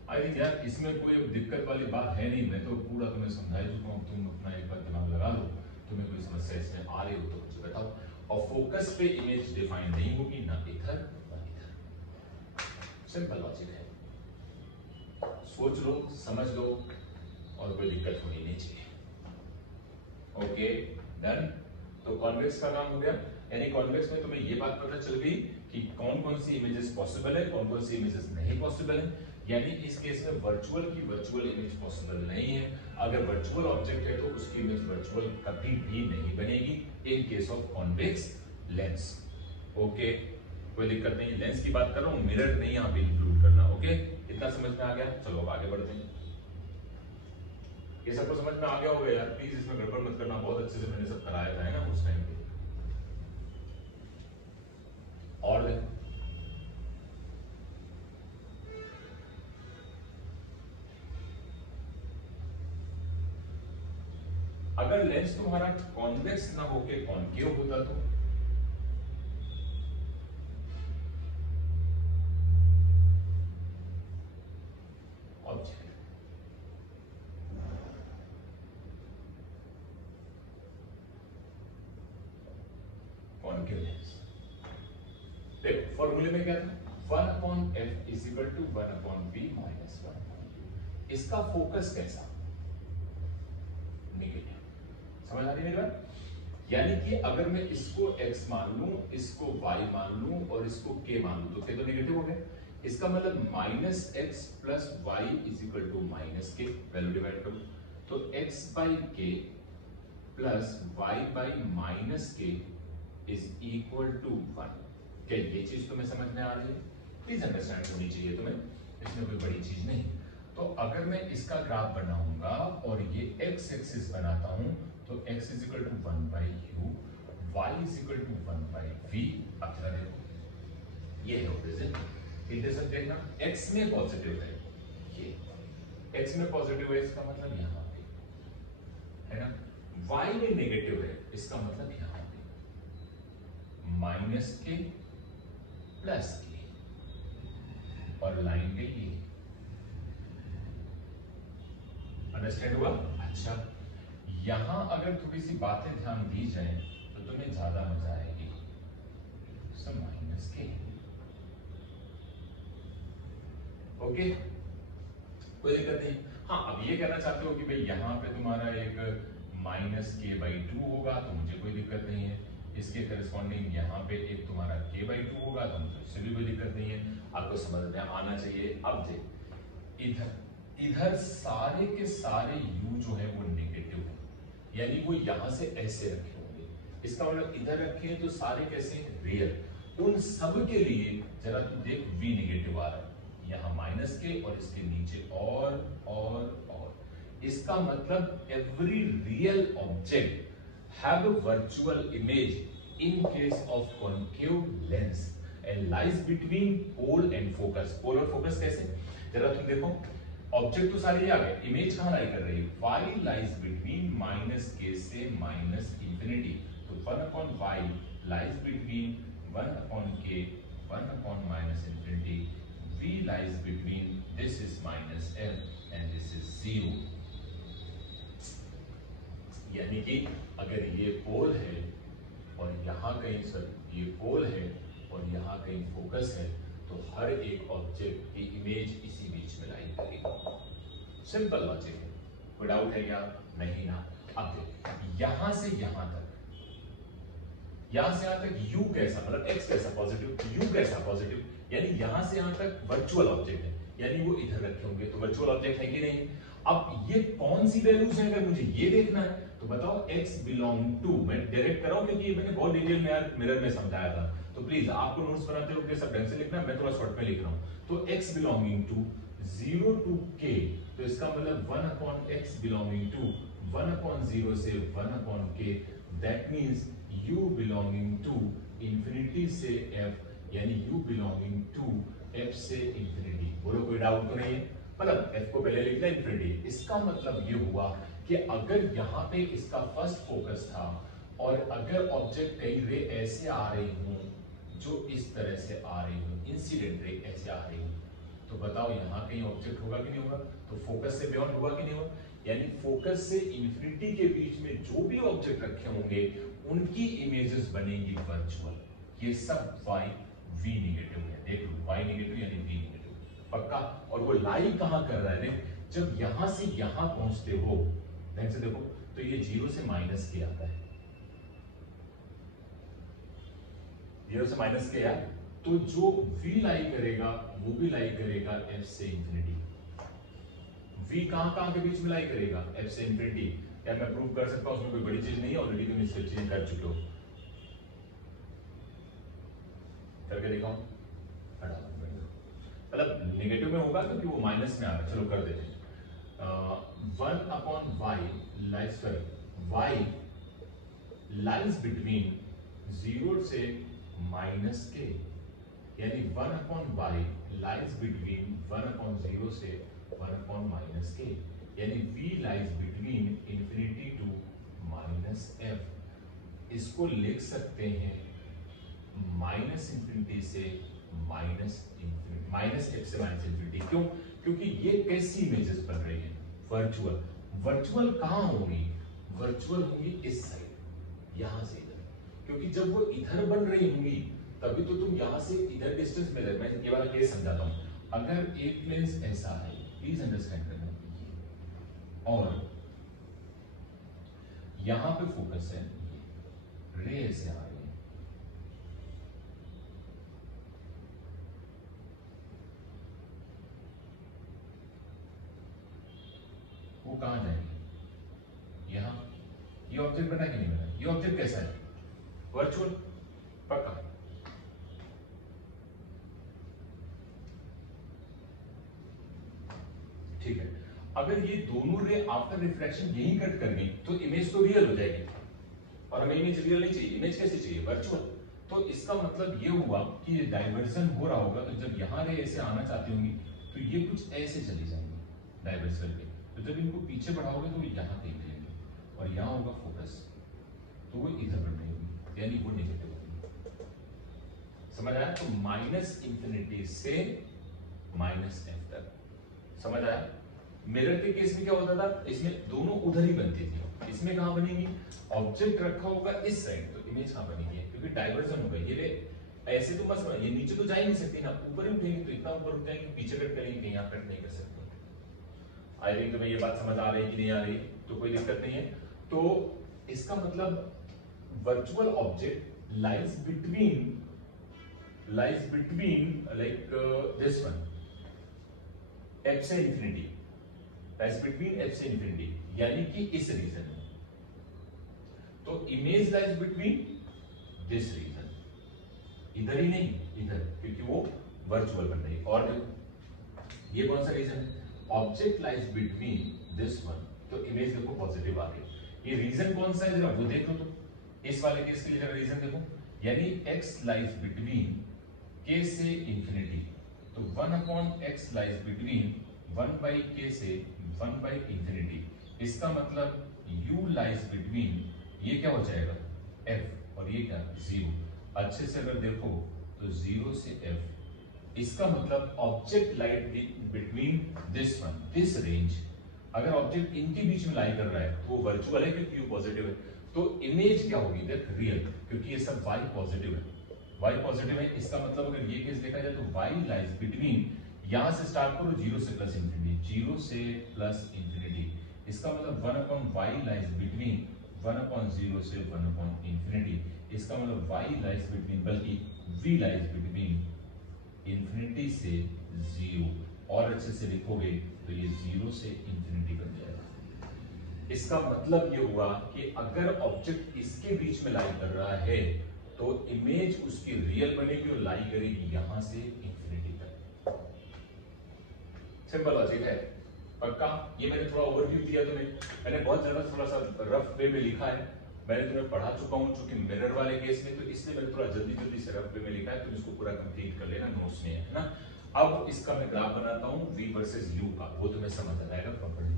I think यार इसमें कोई दिक्कत वाली बात है नहीं, मैं तो पूरा तुम्हें समझा चुका हूं, तुम अपना एक बार दिमाग लगा लो, तुम्हें कोई समस्या इसमें आ रही हो तो मुझे बताओ। और फोकस पे इमेज डिफाइन नहीं होगी, ना इधर ना इधर। सिंपल लॉजिक है, सोच लो, समझ लो, और कोई दिक्कत होनी नहीं चाहिए। Okay done. तो कॉन्वेक्स का काम हो गया, यानी कॉन्वेक्स में तुम्हें ये बात पता चल गई कि कौन कौन सी इमेजेस पॉसिबल है, कौन कौन सी इमेजेस नहीं पॉसिबल है। यानी इस केस में वर्चुअल की वर्चुअल इमेज पॉसिबल नहीं है। अगर वर्चुअल ऑब्जेक्ट है तो उसकी इमेज वर्चुअल कभी भी नहीं बनेगी इन case of convex lens. Okay, कोई दिक्कत नहीं, लेंस की बात कर रहा हूं, मिरर नहीं यहां पे इंक्लूड करना। ओके, इतना समझ में आ गया? चलो अब आगे बढ़ते हैं। ये सबको समझ में आ गया होगा यार, प्लीज इसमें गड़बड़ मत करना, बहुत अच्छे से मैंने सब कराया था, है ना, उस टाइम पे। और अगर लेंस तुम्हारा कॉन्वेक्स ना होके कॉन्केव होता तो ऑब्जेक्ट कॉन्केव लेंस, देखो फॉर्मूले में क्या था, 1/f is equal to 1/b minus 1/u। इसका फोकस कैसा? नेगेटिव। समझ आ रही है मेरी बात? यानी कि अगर मैं इसको x मान लूं, इसको y मान लूं और इसको k मान लूं, तो k तो नेगेटिव हो गया। इसका मतलब minus x plus y is equal to minus k, value divide करो तो x by k plus y by minus k is equal to 1। क्या ये चीज तुम्हें समझ में आ रही है? प्लीज अंडरस्टैंड होनी चाहिए तुम्हें, इसमें कोई बड़ी चीज नहीं। तो अगर मैं इसका ग्राफ बनाऊंगा और ये x एक्सिस बनाता हूं तो x is equal to 1/u, y is equal to 1/v। अब जरा देखो, ये है ओरिजिन, इंटरसेप्ट देखना, x में पॉजिटिव है, ये x में पॉजिटिव है, इसका मतलब यहां पे है ना, y में नेगेटिव है, इसका मतलब यहां पे माइनस के प्लस के, और लाइन पे ये। अंडरस्टैंड हुआ? अच्छा, यहां अगर थोड़ी सी बातें ध्यान दी जाए तो तुम्हें ज्यादा मजा आएगी। सो माइनस के, ओके, कोई दिक्कत नहीं। हाँ, अब ये कहना चाहते हो कि भाई यहाँ पे तुम्हारा एक माइनस के बाई 2 होगा तो मुझे कोई दिक्कत नहीं है, इसके करस्पॉन्डिंग यहाँ पे एक तुम्हारा के बाई 2 होगा तो मुझे इससे भी कोई दिक्कत नहीं है। आपको समझ में आना चाहिए। अब देख, इधर सारे के सारे u जो है वो नेगेटिव है, यानी वो यहां से ऐसे रखे होंगे, इसका मतलब इधर रखे हैं तो सारे कैसे रियल। उन सब के लिए जरा तू देख v नेगेटिव आ रहा है, यहां माइनस के और इसके नीचे और इसका मतलब every real object have a virtual image in case of concave lens and lies between pole and focus. Pole और फोकस कैसे, जरा तुम देखो, ऑब्जेक्ट तो सारे आ गए, इमेज कहां लाई कर रही है, y लाइज बिटवीन माइनस के से माइनस इंफिनिटी, तो 1/y lies between 1/k 1/ minus infinity, v lies between this is minus m and this is 0। यानी कि अगर ये पोल है और यहां कहीं ये पोल है और यहां कहीं फोकस है तो हर एक ऑब्जेक्ट की इमेज इसी बीच में लाई करेगी। सिंपल लॉजिक है, कोई डाउट है क्या? नहीं ना। अब देख, यहां से यहां तक u कैसा, मतलब x कैसा पॉजिटिव, u कैसा पॉजिटिव, यानी यहां से यहां तक वर्चुअल ऑब्जेक्ट है, यानी वो इधर रखे होंगे तो वर्चुअल ऑब्जेक्ट है कि नहीं। अब ये कौन सी वैल्यूज हैं, अगर मुझे ये देखना है तो बताओ x बिलोंग टू, मैं डायरेक्ट कर रहा हूं क्योंकि ये मैंने बहुत डिटेल में यार मिरर में समझाया था, तो प्लीज आपको नोट्स बनाते हो सब ढंग से लिखना, मैं थोड़ा शॉर्ट में लिख रहा हूं। तो x belonging to 0 to k, तो इसका मतलब 1/x बिलोंगिंग टू 1/0 से 1/k that means u belonging to infinity से f, यानी u बिलोंगिंग टू f से इंफिनिटी। बोलो कोई डाउट तो नहीं है? मतलब f को पहले लिखना इंफिनिटी। इसका मतलब ये हुआ कि अगर यहाँ पे इसका फर्स्ट फोकस था और अगर ऑब्जेक्ट कई रे ऐसे आ रही हूं जो इस तरह से आ रही हूं, इंसिडेंट रे ऐसे आ रही हूं, तो बताओ यहाँ कहीं ऑब्जेक्ट होगा कि नहीं होगा? तो फोकस से बियॉन्ड होगा कि नहीं होगा? यानी फोकस से इंफिनिटी के बीच में जो भी ऑब्जेक्ट रखे होंगे उनकी इमेजेस बनेंगी वर्चुअल। ये सब y v नेगेटिव है। देख लो y नेगेटिव यानी v नेगेटिव, पक्का। और वो लाई कहां कर रहा है? जब यहां से यहां पहुंचते हो, ध्यान से देखो, तो ये 0 से माइनस के आता है, 0 से माइनस के यार, तो जो v लाई करेगा वो भी लाई करेगा f से इंफिनिटी। v कहां के बीच में लाई करेगा? f से इंफिनिटी। क्या मैं प्रूव कर सकता हूं? उसमें कोई बड़ी चीज नहीं है, ऑलरेडी तुम इससे चीज कर चुके हो। करके दिखाओ, मतलब नेगेटिव में होगा क्योंकि वो माइनस में आ रहा है। चलो कर देते हैं। 1/y लाइज कर, y लाइज बिटवीन 0 से माइनस के, यानी 1/y लाइज बिटवीन 1/0 से 1/- के, यानी v lies between infinity to minus f। इसको लिख सकते हैं माइनस इंफिनिटी से माइनस इंफिनिटी, माइनस f से माइनस इंफिनिटी। क्यों? क्योंकि ये कैसी इमेजेस बन रही हैं? वर्चुअल। वर्चुअल कहां होंगी? वर्चुअल होंगी इस साइड, यहां से इधर। क्योंकि जब वो इधर बन रही होंगी तभी तो तुम यहां से इधर डिस्टेंस में। मैं ये वाला केस समझाता हूं। अगर एक लेंस ऐसा है, प्लीज अंडरस्टैंड करना, और यहां पे फोकस है, रे ऐसे आ रही है, वो कहां जाएंगे? यहां। ये ऑब्जेक्ट बना कि नहीं बना? ये ऑब्जेक्ट कैसा है? वर्चुअल, पक्का। ठीक है। अगर ये दोनों रे आफ्टर रिफ्रैक्शन यही कट कर गई तो इमेज तो रियल हो जाएगी, और हमें इमेज रियल नहीं चाहिए। इमेज कैसे चाहिए? वर्चुअल। तो इसका मतलब ये हुआ कि ये डाइवर्जन हो रहा होगा, तो जब यहां रे ऐसे आना चाहती होंगी तो ये कुछ ऐसे चली जाएंगी डाइवर्जन पे। तो जब इनको पीछे बढ़ाओगे तो यहाँ कहीं मिलेंगे, और यहाँ होगा फोकस, तो वो इधर बढ़ रही होगी, यानी वो नेगेटिव होगी। समझ आया? तो माइनस इंफिनिटी से माइनस f तक। समझ आया? मिरर के केस में क्या होता था? इसमें दोनों उधर ही बनती थी। इसमें कहां बनेगी? ऑब्जेक्ट रखा होगा इस साइड, तो इमेज कहां बनेगी? क्योंकि डाइवर्जन होगा। ये ले ऐसे तो बस ये नीचे तो जा ही नहीं सकती ना, ऊपर ही उठेंगे तो इतना ऊपर उठ जाएंगे, पीछे कट करेंगे, कहीं यहाँ कट नहीं कर सकते। आई थिंक तुम्हें ये बात समझ आ रही है कि नहीं आ रही? तो कोई दिक्कत नहीं है। तो इसका मतलब virtual object lies between like this one, f से इंफिनिटी, लाइज बिटवीन f से इंफिनिटी, यानी कि इस रीजन में। तो image lies between this region, इधर ही नहीं, इधर, क्योंकि वो वर्चुअल बन रही है। और देखो ये कौन सा रीजन है? Object lies between this one, तो इमेज देखो पॉजिटिव आ रही है। ये रीजन कौन सा है जरा वो देखो। तो इस वाले केस के लिए जरा रीजन देखो, यानी x लाइज बिटवीन k से इंफिनिटी, तो 1/x लाइज बिटवीन 1/k से 1/इंफिनिटी। इसका मतलब u लाइज बिटवीन, ये क्या हो जाएगा? f, और ये क्या? 0। अच्छे से अगर देखो तो 0 से f। इसका मतलब object light between this one, this range. अगर ऑब्जेक्ट इनके बीच में लाई कर रहा है तो वो वर्चुअल है क्योंकि u पॉजिटिव है। तो इमेज क्या होगी? देख रियल, क्योंकि ये सब y पॉजिटिव है, y पॉजिटिव है। इसका मतलब अगर ये केस देखा जाए तो y लाइज बिटवीन, यहां से स्टार्ट करो 0 से प्लस इंफिनिटी, 0 से प्लस इंफिनिटी। इसका मतलब 1/y लाइज बिटवीन 1/0 से 1/इंफिनिटी। इसका मतलब y लाइज बिटवीन, बल्कि v लाइज बिटवीन इंफिनिटी से 0। और अच्छे से लिखोगे तो ये 0 से इंफिनिटी बन जाएगा। इसका मतलब ये हुआ कि अगर ऑब्जेक्ट इसके बीच में लाई कर रहा है तो इमेज उसकी रियल बनेगी और लाई करेगी यहां से इंफिनिटी तक। सिंपल लॉजिक है, पक्का। ये मैंने थोड़ा ओवरव्यू दिया तुम्हें, मैंने बहुत ज्यादा थोड़ा सा रफ वे में लिखा है, मैंने तुम्हें पढ़ा चुका हूं चूंकि मिरर वाले केस में, तो इसलिए मैंने थोड़ा जल्दी जल्दी से रफ में लिखा है, तुम इसको पूरा कंप्लीट कर लेना नोट्स में, है ना। अब इसका मैं ग्राफ बनाता हूं V वर्सेस U का, वो तुम्हें समझ आ जाएगा प्रॉपर्ली।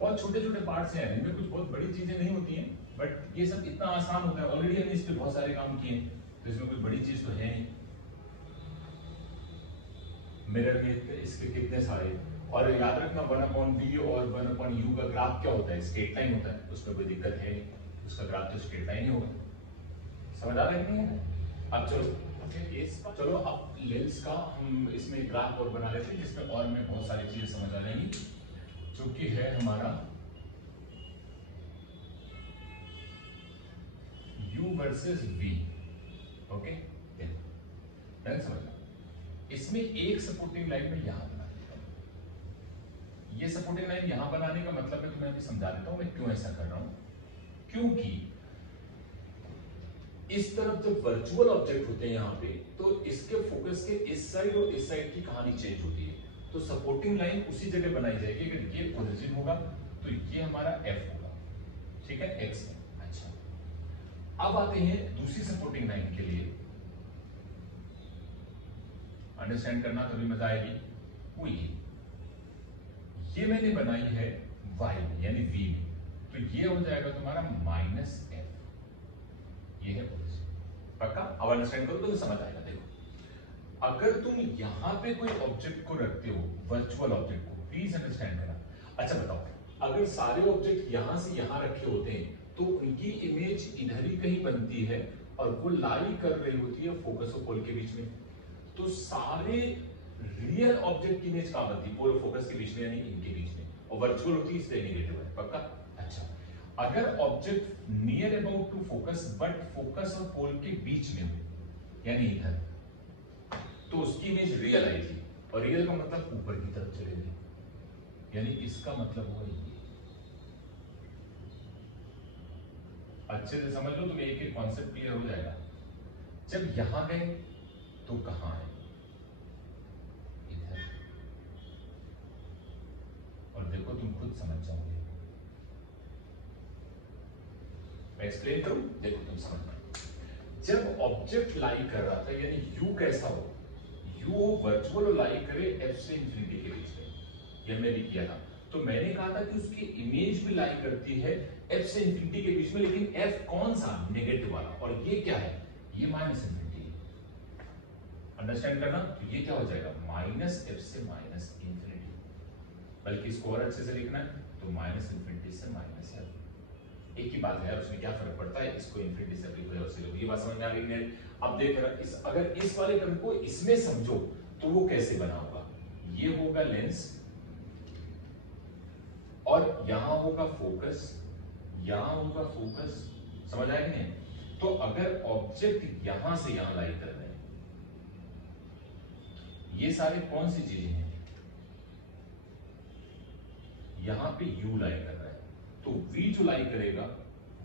बहुत छोटे छोटे पार्ट्स हैं, इनमें कुछ बहुत बड़ी चीजें नहीं होती हैं, बट ये सब इतना आसान होता है, ऑलरेडी हमने इस पे बहुत सारे काम किए हैं, तो इसमें कोई बड़ी चीज तो है नहीं। मिरर के इसके कितने सारे, और याद रखना 1/V और 1/U का ग्राफ क्या होता है, स्ट्रेट लाइन होता है, उसमें कोई दिक्कत है नहीं, उसका ग्राफ तो स्ट्रेट लाइन ही होगा। समझ आ रहा है कि नहीं है? अब चलो अब लेंस का हम इसमें ग्राफ और बना लेते हैं, जिसमें और में बहुत सारी चीजें समझ आ जाएंगी, जो कि है हमारा U versus V। Okay, done, समझ लो। इसमें एक सपोर्टिंग लाइन में यहां बना देता हूं। ये सपोर्टिंग लाइन यहां बनाने का मतलब मैं तुम्हें अभी समझा देता हूं मैं क्यों ऐसा कर रहा हूं। क्योंकि इस तरफ जब वर्चुअल ऑब्जेक्ट होते हैं यहां पे, तो इसके फोकस के इस साइड और इस साइड की कहानी चेंज होती है, तो सपोर्टिंग लाइन उसी जगह बनाई जाएगी। अगर ये ओरिजिन होगा तो ये हमारा F होगा, ठीक है, X है। अच्छा, अब आते हैं दूसरी सपोर्टिंग लाइन के लिए, अंडरस्टैंड करना तभी मजा आएगी। वो ये मैंने बनाई है Y में यानी V में, तो ये हो जाएगा तुम्हारा -F, ये है ओरिजिन। पक्का? अब अंडरस्टैंड करो तो समझ आएगा। देखो, अगर तुम यहां पे कोई ऑब्जेक्ट को रखते हो, वर्चुअल ऑब्जेक्ट को, प्लीज अंडरस्टैंड करना। अच्छा बताओ, अगर सारे ऑब्जेक्ट यहां से यहां रखे होते हैं तो उनकी इमेज इधर ही कहीं बनती है और वो लाई कर रही होती है फोकस और पोल के बीच में, तो सारे रियल ऑब्जेक्ट की इमेज कहां बनती है? पोल और फोकस के बीच में, यानी इनके बीच में, और वर्चुअल होती है इसलिए नेगेटिव है। पक्का? अच्छा, अगर object near about to focus but focus और पोल के बीच में हो, यानी इधर, तो उसकी इमेज रियल आई थी, और रियल का मतलब ऊपर की तरफ चले गई, यानी इसका मतलब हुआ ये। अच्छे से समझ लो तो एक एक कॉन्सेप्ट क्लियर हो जाएगा। जब यहां गए तो कहां है? इधर। और देखो तुम खुद समझ जाओगे, मैं एक्सप्लेन करूं, देखो तुम समझ पाओ। जब ऑब्जेक्ट लाई कर रहा था, यानी U कैसा हो, U वर्चुअल लाई करे F से इंफिनिटी के बीच में, यह मैं भी किया था। तो मैंने कहा था कि उसकी इमेज भी लाई करती है F से इंफिनिटी के बीच में, लेकिन F कौन सा? नेगेटिव वाला, और ये क्या है? ये -इंफिनिटी। अंडरस्टैंड करना, तो ये क्या हो जाएगा? -F से -इंफिनिटी, बल्कि इसको और अच्छे से लिखना है तो -इंफिनिटी से -F। एक ही बात है, उसमें क्या फर्क पड़ता है? इसको इंफिनिटी से अप्लाई और से लो। ये बात समझ में आ रही है? अब देख रहा, अगर इस वाले टर्म को इसमें समझो तो वो कैसे बना होगा? ये होगा लेंस, और यहां होगा फोकस, यहां होगा फोकस। समझ आया कि नहीं? तो अगर ऑब्जेक्ट यहां से यहां लाई कर रहे हैं, ये सारे कौन सी चीजें हैं? यहां पे U लाई कर रहा है, तो V जो लाई करेगा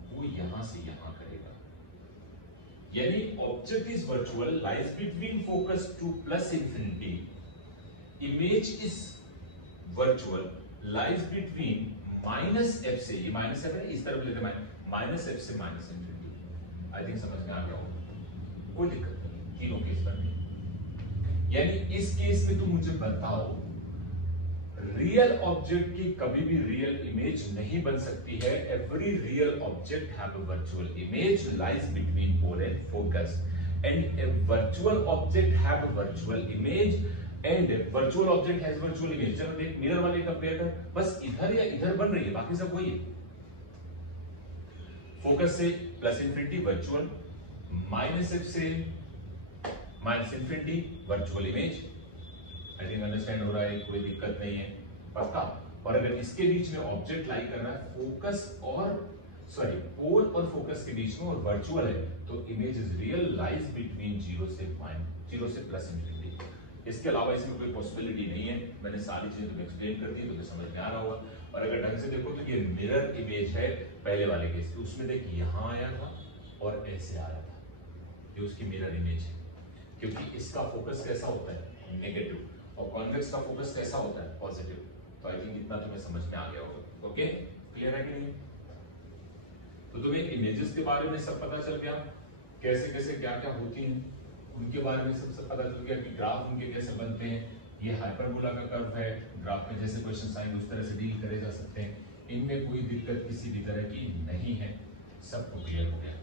वो यहां से यहां करेगा, यानी object is virtual, lies between focus two plus infinity, image is virtual, lies between -F से, ये -F है, इस तरफ लेते हैं -F से -इंफिनिटी। आई थिंक समझ में आ गया होगा, कोई दिक्कत नहीं तीनों केस पर। यानी इस केस में तुम मुझे बताओ, रियल ऑब्जेक्ट की कभी भी रियल इमेज नहीं बन सकती है। Every real object have a virtual image lies between pole and focus, and a virtual object have a virtual image and virtual object has virtual image. जब देख मिरर वाले कंपेयर कर, बस इधर या इधर बन रही है, बाकी सब वही है। फोकस से प्लस इंफिनिटी वर्चुअल, -F से -infinity virtual image. I think understand हो रहा है, कोई दिक्कत नहीं है, पक्का। और अगर इसके बीच में ऑब्जेक्ट लाई कर रहा है फोकस और पोल और फोकस के बीच में और वर्चुअल है, तो image is real, lies between 0 से प्लस इंफिनिटी। इसके अलावा इसमें कोई पॉसिबिलिटी नहीं है। मैंने सारी चीजें तुम्हें एक्सप्लेन कर दी, तो समझ में आ रहा होगा। और अगर ढंग से देखो तो ये मिरर इमेज है पहले वाले केस की, उसमें देख यहां आया था और ऐसे आया था, ये उसकी मिरर इमेज है, क्योंकि इसका फोकस कैसा होता है? नेगेटिव। और कॉन्वेक्स का फोकस कैसा होता है, पॉजिटिव। तो आई थिंक इतना तुम्हें समझ में आ गया होगा। ओके, क्लियर है कि नहीं? तो तुम्हें इमेजेस के बारे में सब पता चल गया, कैसे कैसे क्या क्या होती हैं उनके बारे में सब पता चल गया कि ग्राफ उनके कैसे बनते हैं। ये हाइपरबोला का कर्व है, ग्राफ में जैसे क्वेश्चन आएंगे उस तरह से डील करे जा सकते हैं, इनमें कोई दिक्कत किसी भी तरह की नहीं है, सबको क्लियर हो गया।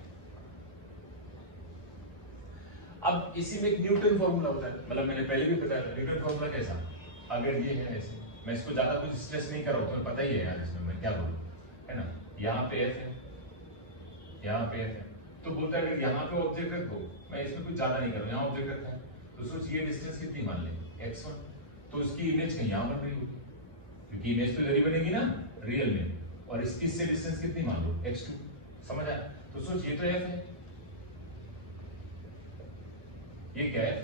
अब इसी में एक न्यूटन फॉर्मूला होता है, मतलब मैंने पहले भी बताया था न्यूटन फॉर्मूला कैसा, अगर ये है ऐसे, मैं इसको ज्यादा कुछ स्ट्रेस नहीं कर रहा हूं, तुम्हें पता ही है यार इसमें मैं क्या बोलूं, है ना। यहाँ पे एफ है, यहाँ पे एफ है, तो बोलता है अगर यहाँ पे ऑब्जेक्ट रखो, मैं इसमें कुछ ज्यादा नहीं कर रहा हूं, यहाँ ऑब्जेक्ट रखा है, तो सोच ये डिस्टेंस कितनी मान लें x1, तो उसकी इमेज कहीं यहाँ बन रही होगी, क्योंकि इमेज तो इधर ही बनेगी ना रियल में, और इसकी इससे डिस्टेंस कितनी मान लो x2, समझ आया। तो सोच ये तो f है, ये क्या है,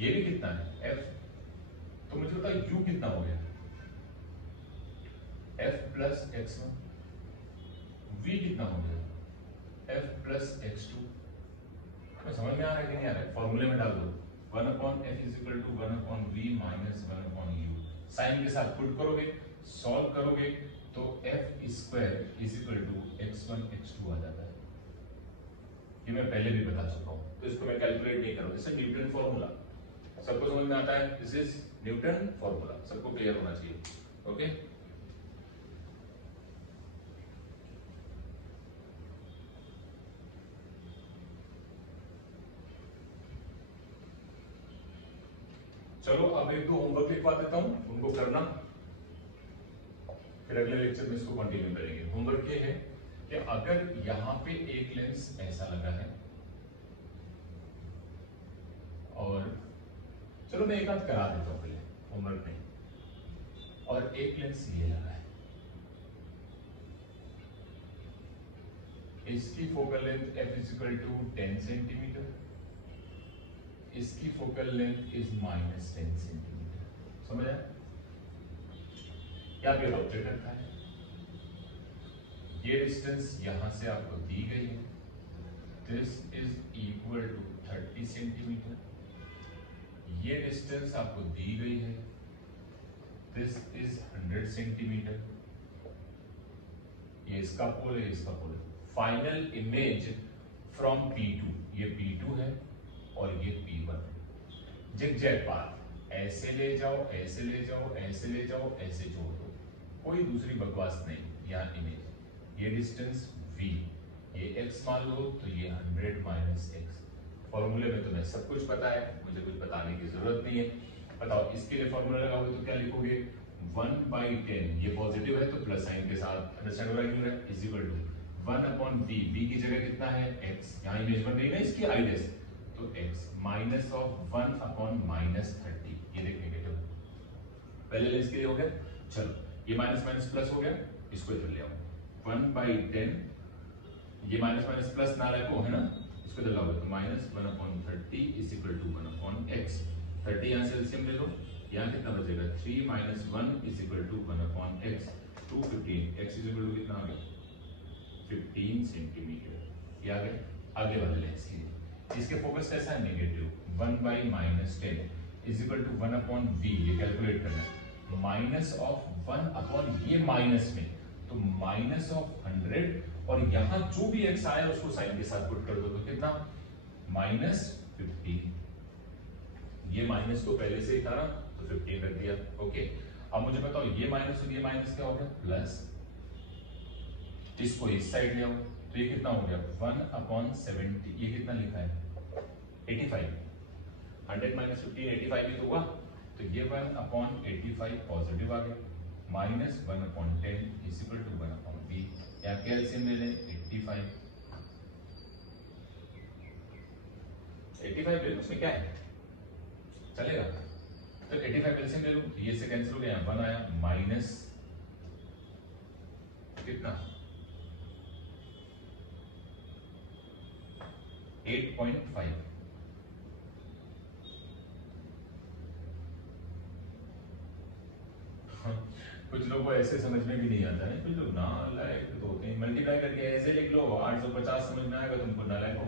ये भी कितना है f, तो मुझे बताओ u कितना हो गया, f प्लस x1, v कितना हो गया f प्लस x2। समझ में आ रहा है कि नहीं आ रहा है, फॉर्मूले में डाल दो 1/f is equal to 1/v minus 1/u, sign के साथ पुट करोगे, सॉल्व करोगे तो f square is equal to x1 x2 आ जाता है। ये मैं पहले भी बता चुका हूं, तो इसको मैं कैलकुलेट नहीं करूंगा, दिस इज न्यूटन फॉर्मूला, सबको समझ में आता है, दिस इज न्यूटन फॉर्मूला, सबको क्लियर होना चाहिए। ओके, चलो अब एक दो होमवर्क लिखवा देता हूं, उनको करना, फिर अगले लेक्चर में इसको कंटिन्यू करेंगे। होमवर्क ये है कि अगर यहां पे एक लेंस ऐसा लगा है, और चलो मैं एक आध करा देता हूं पहले होमवर्क में, और एक लेंस ये लगा है, इसकी focal length f is equal to 10 centimetre, इसकी focal length is minus 10 centimetre, समझ आया। यहाँ पे ऑब्जेक्ट रखा है, ये डिस्टेंस यहां से आपको दी गई है, this is equal to 30 centimetre, ये डिस्टेंस आपको दी गई है, दिस इज 100 सेंटीमीटर, ये इसका पोल है, इसका पोल है। फाइनल इमेज फ्रॉम P2, ये P2 है और ये P1, जिगजैग पाथ, ऐसे ले जाओ, ऐसे ले जाओ, ऐसे ले जाओ, ऐसे जोड़ दो, कोई दूसरी बकवास नहीं। यहाँ इमेज, ये डिस्टेंस v, ये x मान लो, तो ये 100 माइनस x, फॉर्मूले में तुम्हें सब कुछ पता है, मुझे कुछ बताने की जरूरत नहीं है। बताओ इसके लिए फॉर्मूला लगाओगे तो क्या लिखोगे, 1/10, ये पॉजिटिव है तो प्लस साइन के साथ, अंडरस्टैंड हो रहा है, is equal to 1/v, v की जगह कितना है x, यहाँ इमेज बन रही है ना इसकी आई डैश, तो x माइनस ऑफ 1/-30, ये देख नेगेटिव, पहले लेंस के लिए हो गया। चलो ये माइनस माइनस प्लस हो गया, इसको इधर ले आओ, 1/10, ये माइनस माइनस प्लस ना रखो, है ना, इसको इधर लाओगे तो minus 1/30 is equal to 1/x, 30 यहाँ से एलसीएम ले लो, यहाँ कितना बचेगा, 3 minus 1 is equal to 1/x, 215, x is equal to कितना आ गया 15 सेंटीमीटर। ये आ गया। आगे वाले लेंस के लिए इसके फोकस कैसा है, negative, 1/-10 is equal to 1/v, ये कैलकुलेट करना है, माइनस ऑफ 1/ ये माइनस में, तो माइनस ऑफ 100, और यहाँ जो भी x आया उसको साइन के साथ पुट कर दो, तो कितना, -15, ये माइनस तो पहले से ही था ना, तो 15 रख दिया। ओके, अब मुझे बताओ ये माइनस और ये माइनस क्या हो गया, प्लस, इसको इस साइड ले आओ, तो ये कितना हो गया 1/70, ये कितना लिखा है 85, 100 माइनस 15 85 ही तो हुआ, तो ये 1/85 पॉजिटिव आ गया, minus 1/10 is equal to 1/v, या कैलसियम ले लें 85 ले लो, उसमें क्या है चलेगा, तो 85 कैलसियम ले लो, ये से कैंसिल हो गया, 1 आया, माइनस कितना 8.5, कुछ लोगों को ऐसे समझ में भी नहीं आता है, कुछ लोग ना लायक तो होते हैं, मल्टीप्लाई करके ऐसे लिख लो 850 समझ में आएगा तुमको, ना लायक हो,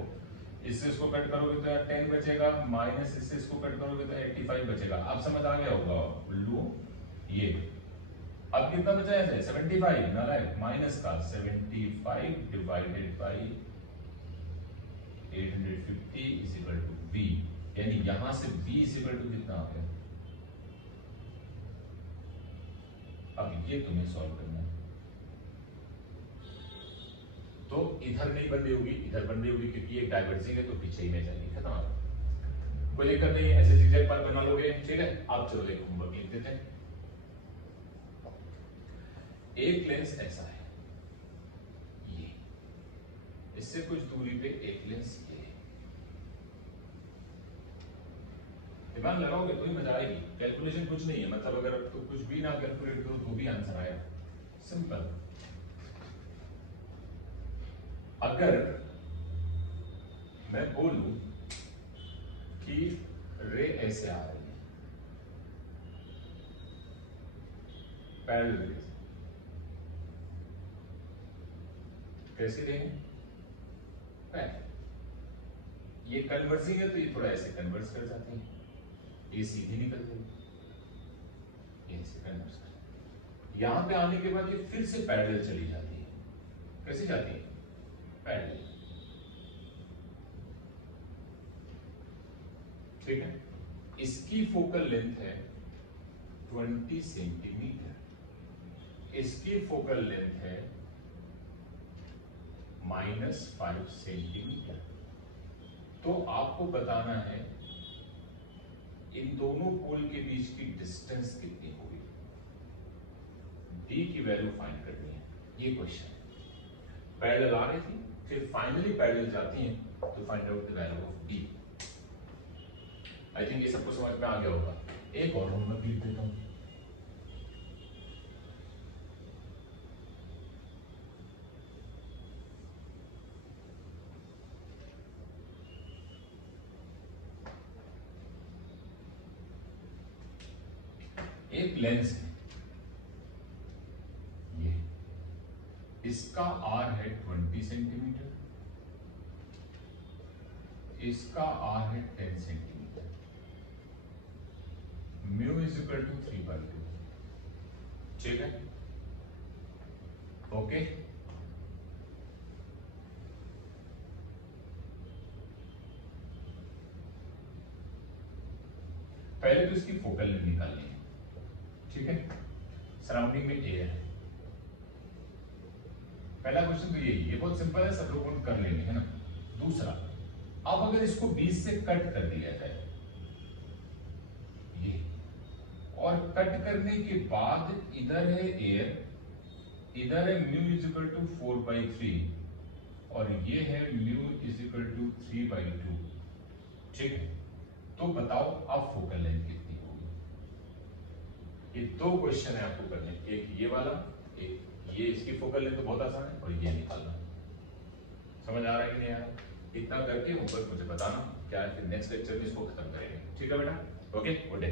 इससे इसको कट करोगे तो यार 10 बचेगा, माइनस इससे इसको कट करोगे तो 85 बचेगा। आप समझ आ गया होगा लो ये। अब कितना बचा है? 75 नालायक, माइनस का 75 divided by 850 is equal to B, यानी यहां से b इज इक्वल टू कितना आ गया। अब ये तुम्हें सॉल्व करना है, तो इधर नहीं बन रही होगी, इधर बन रही होगी, क्योंकि एक डाइवर्जिंग है तो पीछे ही में जाएगी। खत्म, कोई दिक्कत नहीं है, ऐसे zigzag पाथ बना लोगे। ठीक है, आप चलो एक होमवर्क लिख देते हैं। एक लेंस ऐसा है, ये इससे कुछ दूरी पे एक लेंस ये है। दिमाग लगाओगे तो ही मजा आएगी। कैलकुलेशन कुछ नहीं है, मतलब अगर तो कुछ भी ना कैलकुलेट करो तो भी आंसर आएगा, सिंपल। अगर मैं बोलूं कि रे ऐसे आ रही है पैरेलल रे, कैसे देंगे? पैरेलल। ये कन्वर्सिंग है तो ये थोड़ा ऐसे कन्वर्स कर जाते हैं, ये सीधी निकल गई, ये ऐसे कन्वर्स कर। यहां पे आने के बाद ये फिर से पैरेलल चली जाती है। कैसे जाती है? पैरेलल। ठीक है, इसकी फोकल लेंथ है 20 सेंटीमीटर, इसकी फोकल लेंथ है -5 सेंटीमीटर। तो आपको बताना है इन दोनों पोल के बीच की डिस्टेंस कितनी होगी, डी की वैल्यू फाइंड करनी है। ये क्वेश्चन है। पैरेलल आ रही थी, फिर फाइनली पैरेलल जाती हैं, तो find out the value of D. I think ये सबको समझ में आ गया होगा। एक और होमवर्क लिख देता हूं। एक लेंस है ये, इसका आर है 20 सेंटीमीटर, इसका आर है 10 centimetre, mu is equal to 3/2। ठीक है, ओके। पहले तो इसकी फोकल लेंथ निकालनी है। ठीक है, सराउंडिंग में एयर है। पहला क्वेश्चन तो ये बहुत सिंपल है, सब लोग कर लेंगे, है ना। दूसरा, अब अगर इसको 20 से कट कर दिया जाए ये, और कट करने के बाद इधर है एयर, इधर है म्यू इज इक्वल टू 4/3 और ये है म्यू इज इक्वल टू 3/2। ठीक है, तो बताओ अब फोकल लेंथ कितनी होगी। ये दो क्वेश्चन है आपको करने, एक ये वाला, एक ये। इसकी फोकल लेंथ तो बहुत आसान है, और ये निकालना। समझ आ रहा है कि नहीं आ रहा? इतना करके ऊपर मुझे बताना क्या है, फिर नेक्स्ट लेक्चर में इसको खत्म करेंगे। ठीक है बेटा, ओके, गुड डे।